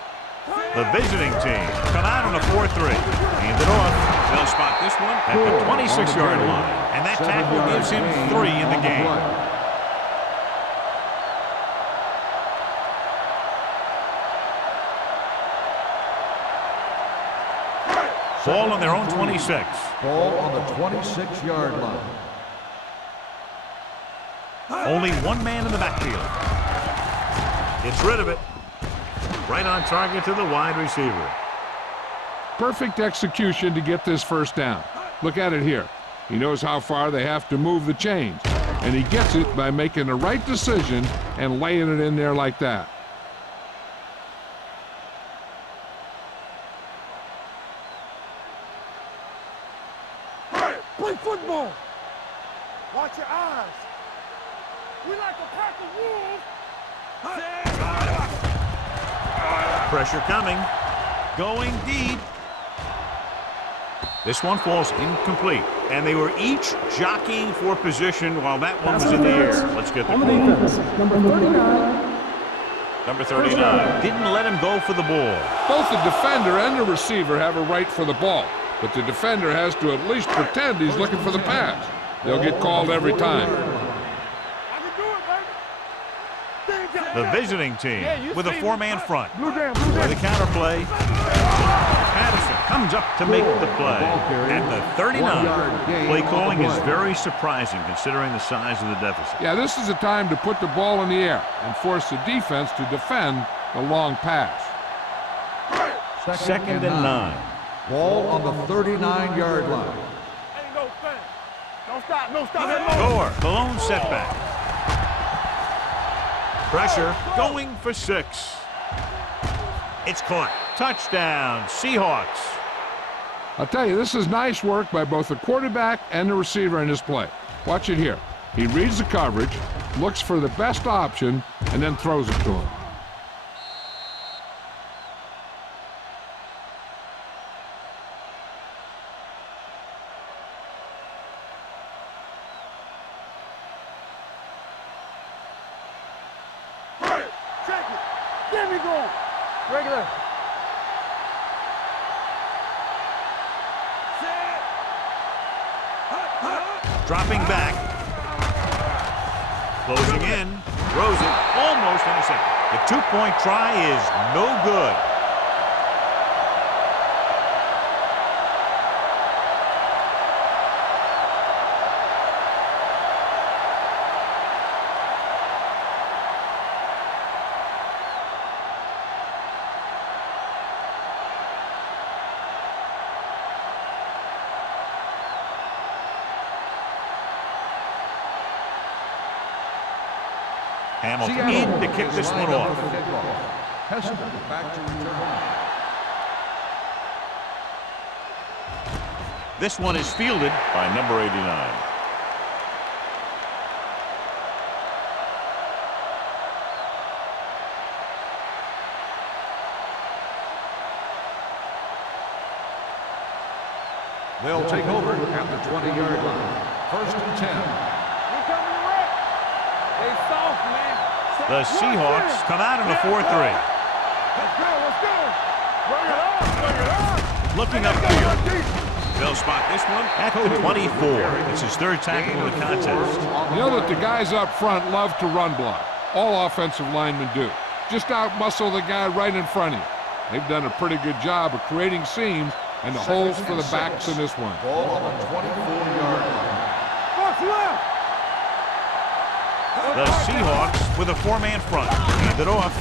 The visiting team come out on a 4-3. Hand it off. They'll spot this one at the 26-yard line. And that tackle gives him 3 in the game. Ball on their own 26. Ball on the 26-yard line. Only one man in the backfield. Gets rid of it. Right on target to the wide receiver. Perfect execution to get this first down. Look at it here. He knows how far they have to move the chains, and he gets it by making the right decision and laying it in there like that. Play football. Watch your eyes. We like a pack of wolves. Pressure coming. Going deep. This one falls incomplete. And they were each jockeying for position while that one was in the air. Let's get the On the call. defense, number 39. Number 39 didn't let him go for the ball. Both the defender and the receiver have a right for the ball, but the defender has to at least pretend he's looking for the pass. They'll get called every time. I can do it, baby. The visiting team with a four-man front. Blue jam, With the counter play. Patterson comes up to make the play. At the 39, play calling is very surprising considering the size of the deficit. Yeah, this is a time to put the ball in the air and force the defense to defend the long pass. Second and 9. Ball on the 39-yard line. Ain't no thing. Don't stop, no stop that moment. Gore, the lone setback. Pressure going for 6. It's caught. Touchdown, Seahawks. I'll tell you, this is nice work by both the quarterback and the receiver in this play. Watch it here. He reads the coverage, looks for the best option, and then throws it to him. Check it. Get me going. Regular. Dropping back. Closing in. Throws it. Almost intercepted. The two-point try is no good. Hamilton in to kick this one off. Hester back to return. This one is fielded by number 89. They'll take over at the 20-yard line. First and 10. We coming to wreck. They soft, man. The Seahawks come out in a 4-3. Let's go, let's go. Bring it up, bring it up. Looking upfield. They'll spot this one at the 24. It's his third tackle of the contest. You know that the guys up front love to run block. All offensive linemen do. Just out-muscle the guy right in front of you. They've done a pretty good job of creating seams and the holes for the backs in this one. Ball on the 24-yard line. What's left? The Seahawks with a four-man front. Hand it off.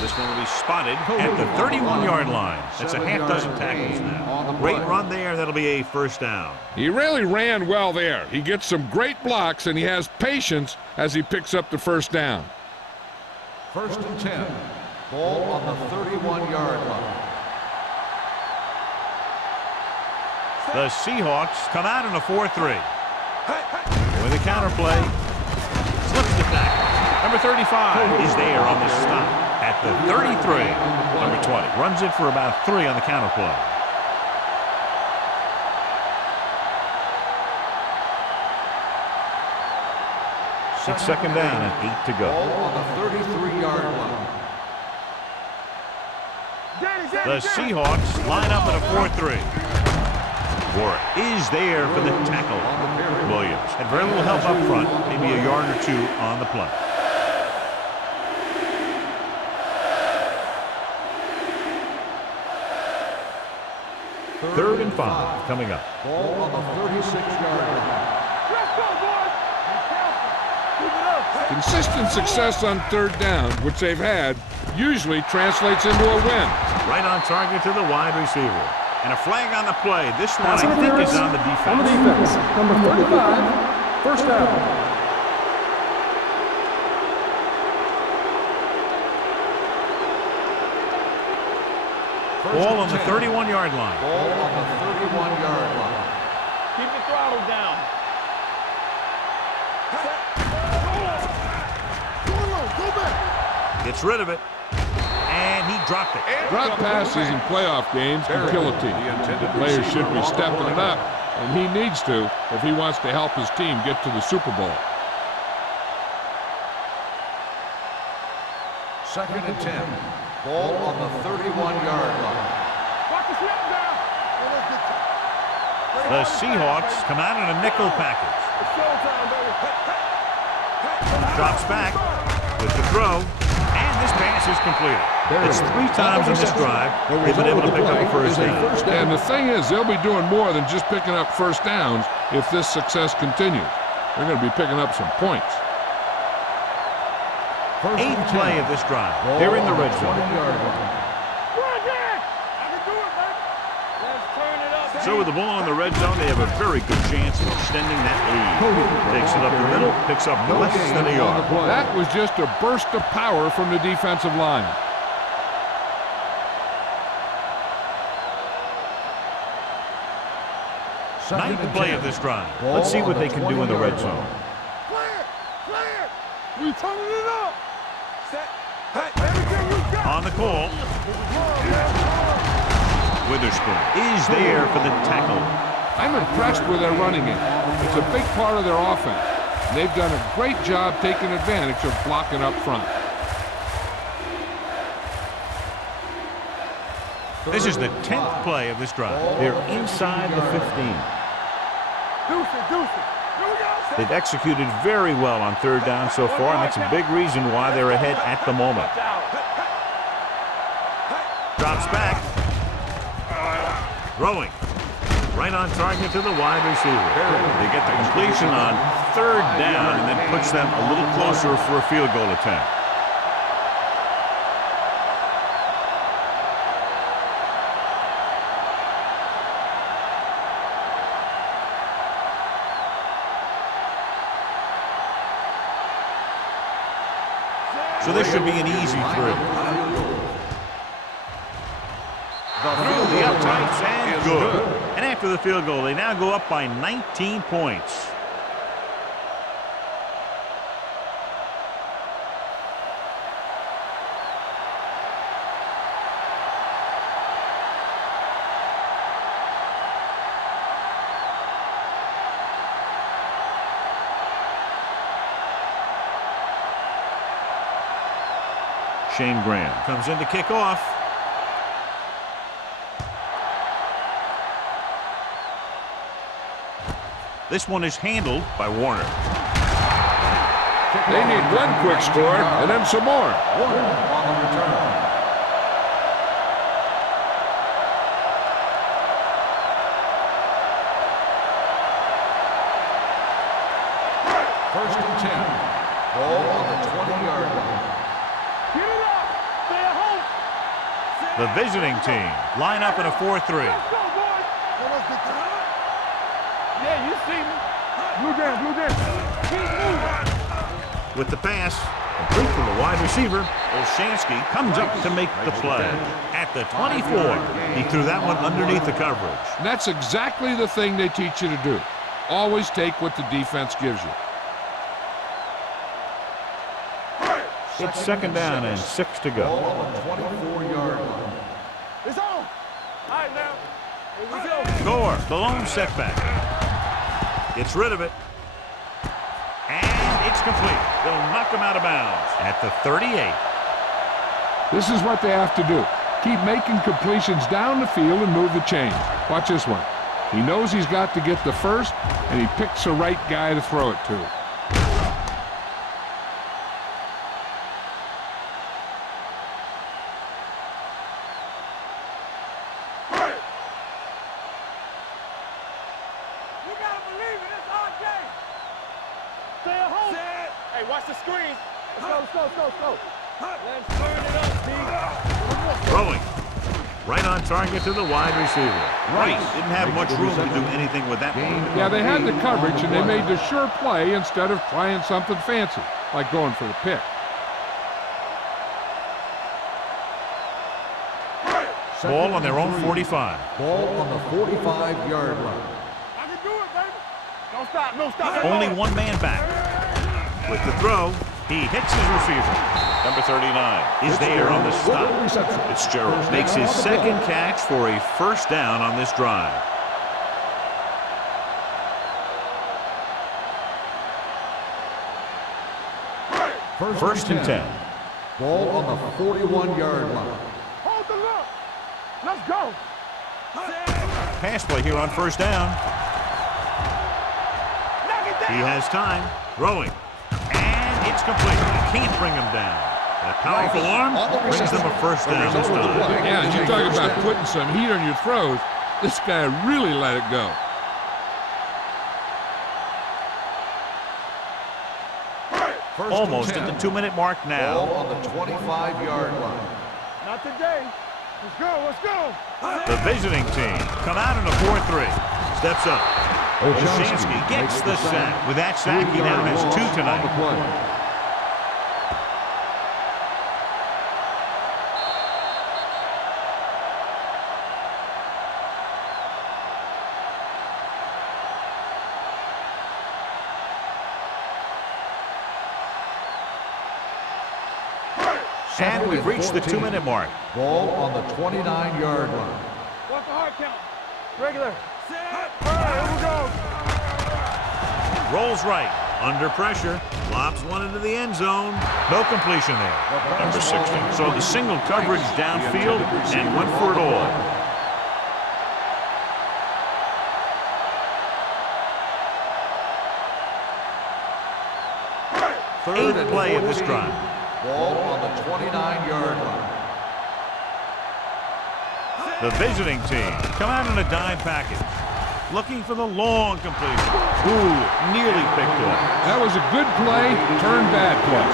This one will be spotted at the 31-yard line. That's a half dozen tackles now. Great run there. That'll be a first down. He really ran well there. He gets some great blocks, and he has patience as he picks up the first down. First and 10. Ball on the 31-yard line. The Seahawks come out in a 4-3. With a counter play. Slips it back. Number 35 is there on the stop at the 33. Number 20 runs it for about 3 on the counter play. It's second down and 8 to go. Ball on the 33-yard line. The Seahawks line up in a 4-3. Warren is there for the tackle. Williams had very little help up front, maybe a yard or 2 on the play. Third and 5 coming up. Ball on the 36-yard line. Let's go, boys. Be careful. Keep it up. Consistent success on third down, which they've had, usually translates into a win. Right on target to the wide receiver. And a flag on the play. This one, Pass I think, interference is on the on the defense. defense. Number 35, first down. Ball on the 31-yard line. Ball on the 31-yard line. Keep the throttle down. Go back. Gets rid of it. And he dropped it. Drop passes in playoff games can kill a team. The player should be stepping it up, and he needs to if he wants to help his team get to the Super Bowl. 2nd and 10. Ball on the 31-yard line. Watch the snap down. The Seahawks come out in a nickel package. It's showtime, baby. Drops back with the throw. And this pass is completed. It's 3 times in this drive they've been able to pick up a first down. And the thing is, they'll be doing more than just picking up first downs if this success continues. They're going to be picking up some points. 8th play of this drive. They're in the red zone. So with the ball in the red zone, they have a very good chance of extending that lead. Takes it up the middle, picks up less than a yard. That was just a burst of power from the defensive line. Ninth play of this drive. Let's see what they can do in the red zone. We turning it up. Everything you got. On the call, Witherspoon is there for the tackle. I'm impressed with their running game. It's a big part of their offense. They've done a great job taking advantage of blocking up front. This is the 10th play of this drive. They're inside the 15. Deuce it. Here we go. They've executed very well on third down so far, and that's a big reason why they're ahead at the moment. Drops back. Throwing. Right on target to the wide receiver. They get the completion on third down, and that puts them a little closer for a field goal attempt. So this should be an easy three. Through the uptights and good. And after the field goal, they now go up by 19 points. Shane Graham comes in to kick off. This one is handled by Warner. They need one quick score and then some more. Warner on the return. First and 10. Ball on the 20-yard line. Get it up. Stay at home. The visiting team line up in a 4-3. Let's go, boys. Yeah, you see me. Blue down. Keep moving. With the pass, complete from the wide receiver, Olshansky comes up to make the play. At the 24, he threw that one underneath the coverage. And that's exactly the thing they teach you to do. Always take what the defense gives you. It's second down and 6 to Ball go. on the 24-yard line. It's on. All right, now. Here we go. Gore, the lone setback. Gets rid of it. And it's complete. They'll knock him out of bounds at the 38. This is what they have to do. Keep making completions down the field and move the chain. Watch this one. He knows he's got to get the first, and he picks the right guy to throw it to. Hey, watch the screen. Let's go. Let's turn it up, Pete. Throwing. Right on target to the wide receiver. Right. Didn't have much room to do anything with that one. Yeah, they had the coverage, and they made the sure play instead of trying something fancy, like going for the pick. Ball on their own 45. Ball on the 45-yard line. I can do it, baby. Don't stop. Only one man back. With the throw, he hits his receiver. Number 39 is there on the stop. Fitzgerald makes his second catch for a first down on this drive. First and 10. Ball on the 41-yard line. Hold the look. Let's go. Pass play here on first down. Knock it down. He has time. Throwing. And it's complete. He can't bring him down. That powerful arm brings them a first down this time. Yeah, you talk about putting some heat on your throws. This guy really let it go. Almost at the 2-minute mark now. Ball on the 25-yard line. Not today. Let's go. The visiting team come out in a 4-3. Steps up. Olszewski gets the sack. With that sack, he now has 2 tonight. And we've reached the 2-minute mark. Ball on the 29-yard line. What's the hard count? Regular. All right, here we go. Rolls right. Under pressure. Lobs one into the end zone. No completion there. Number 60. So the single coverage downfield and went for it all. Eighth play of this drive. Ball on the 29-yard line. The visiting team come out in a dime package. Looking for the long completion. Ooh, nearly picked off. That was a good play, turned bad play.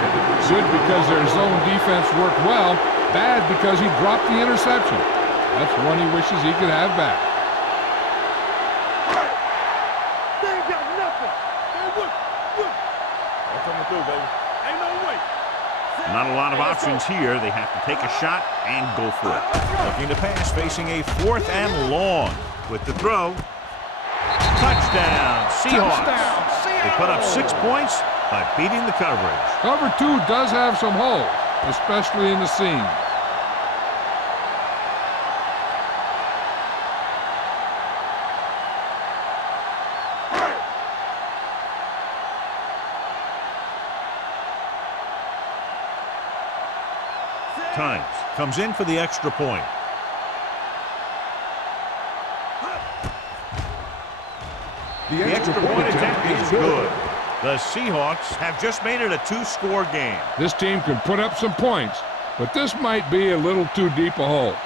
Good because their zone defense worked well. Bad because he dropped the interception. That's one he wishes he could have back. They ain't got nothing. Hey, look. That's what I'm gonna do, baby. Ain't no way. Not a lot of options here. They have to take a shot and go for it. Looking to pass, facing a 4th and long. With the throw. Touchdown, Seahawks. They put up 6 points by beating the coverage. Cover 2 does have some holes, especially in the seam. Times comes in for the extra point. The extra point attempt is good. The Seahawks have just made it a 2-score game. This team can put up some points, but this might be a little too deep a hole.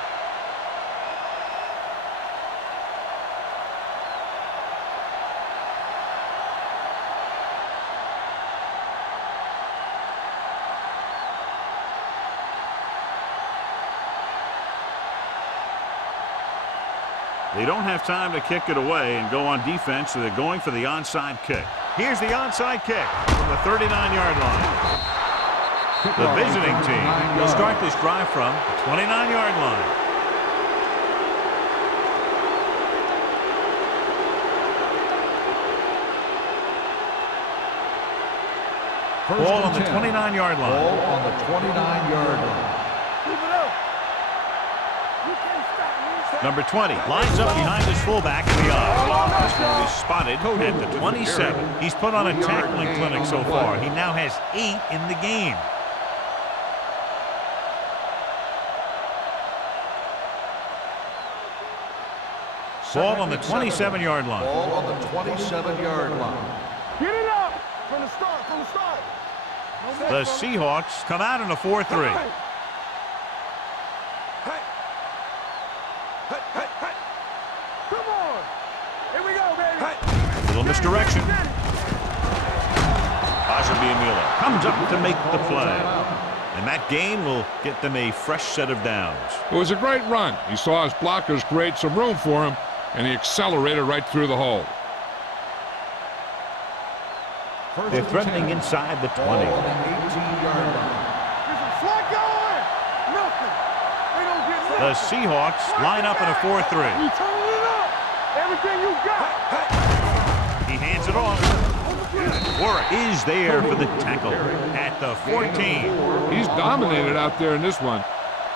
They don't have time to kick it away and go on defense, so they're going for the onside kick. Here's the onside kick from the 39-yard line. The visiting team will start this drive from the 29-yard line. Ball on the 29-yard line. Ball on the 29-yard line. Keep it up. You can't stop me. Number 20 lines up behind his fullback in the off. This one will be spotted at the 27. He's put on a tackling clinic so far. He now has 8 in the game. Ball on the 27-yard line. Ball on the 27-yard line. Get it up from the start. The Seahawks come out in a 4-3. Come on. Here we go, baby. Little misdirection. comes up to make the play. And that gain will get them a fresh set of downs. It was a great run. He saw his blockers create some room for him, and he accelerated right through the hole. They're threatening inside the 20. There's a flag going. Nothing. They don't get nothing. The Seahawks line up in a 4-3. You turn it up. Everything you got. He hands it off. Warwick is there for the tackle at the 14. He's dominated out there in this one.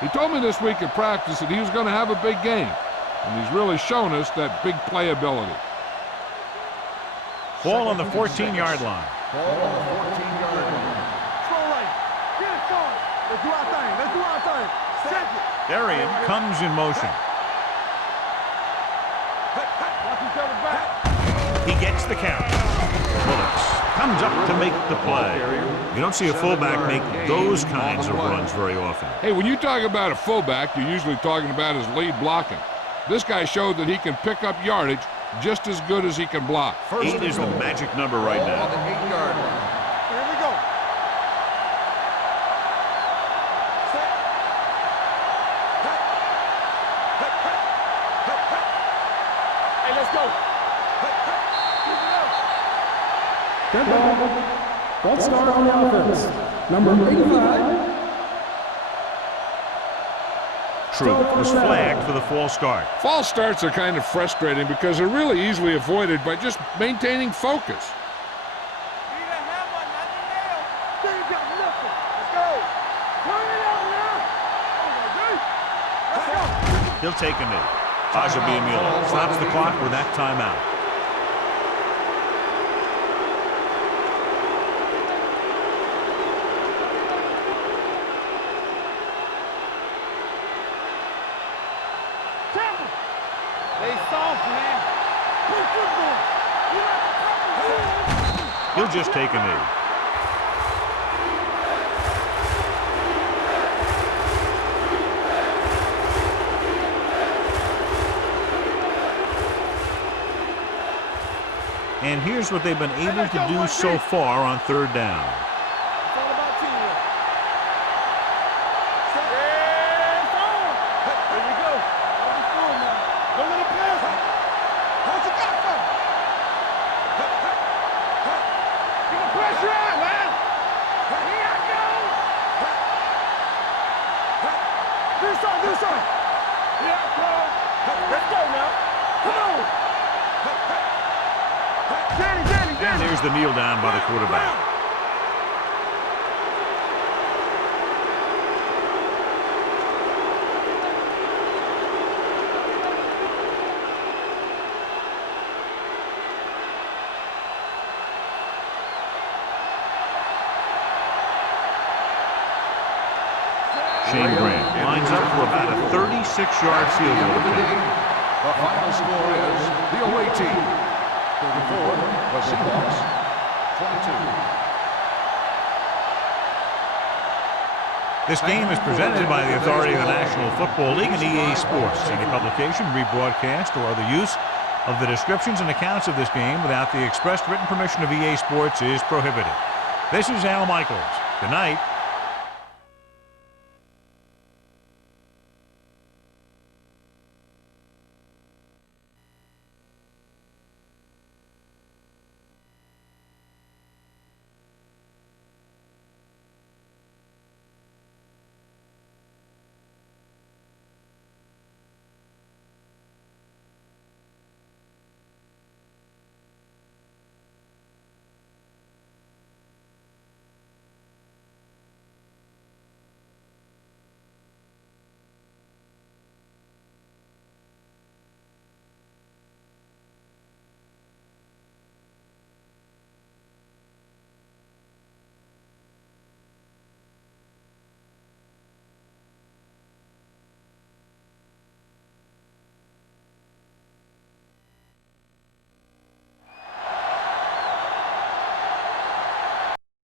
He told me this week at practice that he was going to have a big game, and he's really shown us that big playability. Ball on the 14-yard line. Slow right. Get it going. Let's do our thing. Let's do our thing. Check it. Darian comes in motion. Watch each other back. He gets the count. Bullets comes up to make the play. You don't see a fullback make those kinds of runs very often. Hey, when you talk about a fullback, you're usually talking about his lead blocking. This guy showed that he can pick up yardage just as good as he can block. 8 is the magic number right now. On the 8-yard line. Here we go. Hey, let's go. Red ball. False start on the offense. Number 85. True was flagged for the false start. False starts are kind of frustrating because they're really easily avoided by just maintaining focus. He'll take a knee. Tajabiamila stops the clock with that timeout. They soft, man. He'll just take a knee. And here's what they've been able to do so far on third down. It's all about teamwork. It's on. Here we go. Hold the phone now. Don't let him pass it. What you got for him? Get the pressure on, man. Here I go. Do something. Here I come. Let's go now. Come on. And there's the kneel down by the quarterback. Shane Graham lines up for about a 36-yard field goal attempt. The final score is the away team 34, the Seahawks 22. This game is presented by the authority of the National Football League and EA Sports. Any publication, rebroadcast, or other use of the descriptions and accounts of this game without the expressed written permission of EA Sports is prohibited. This is Al Michaels. Good night.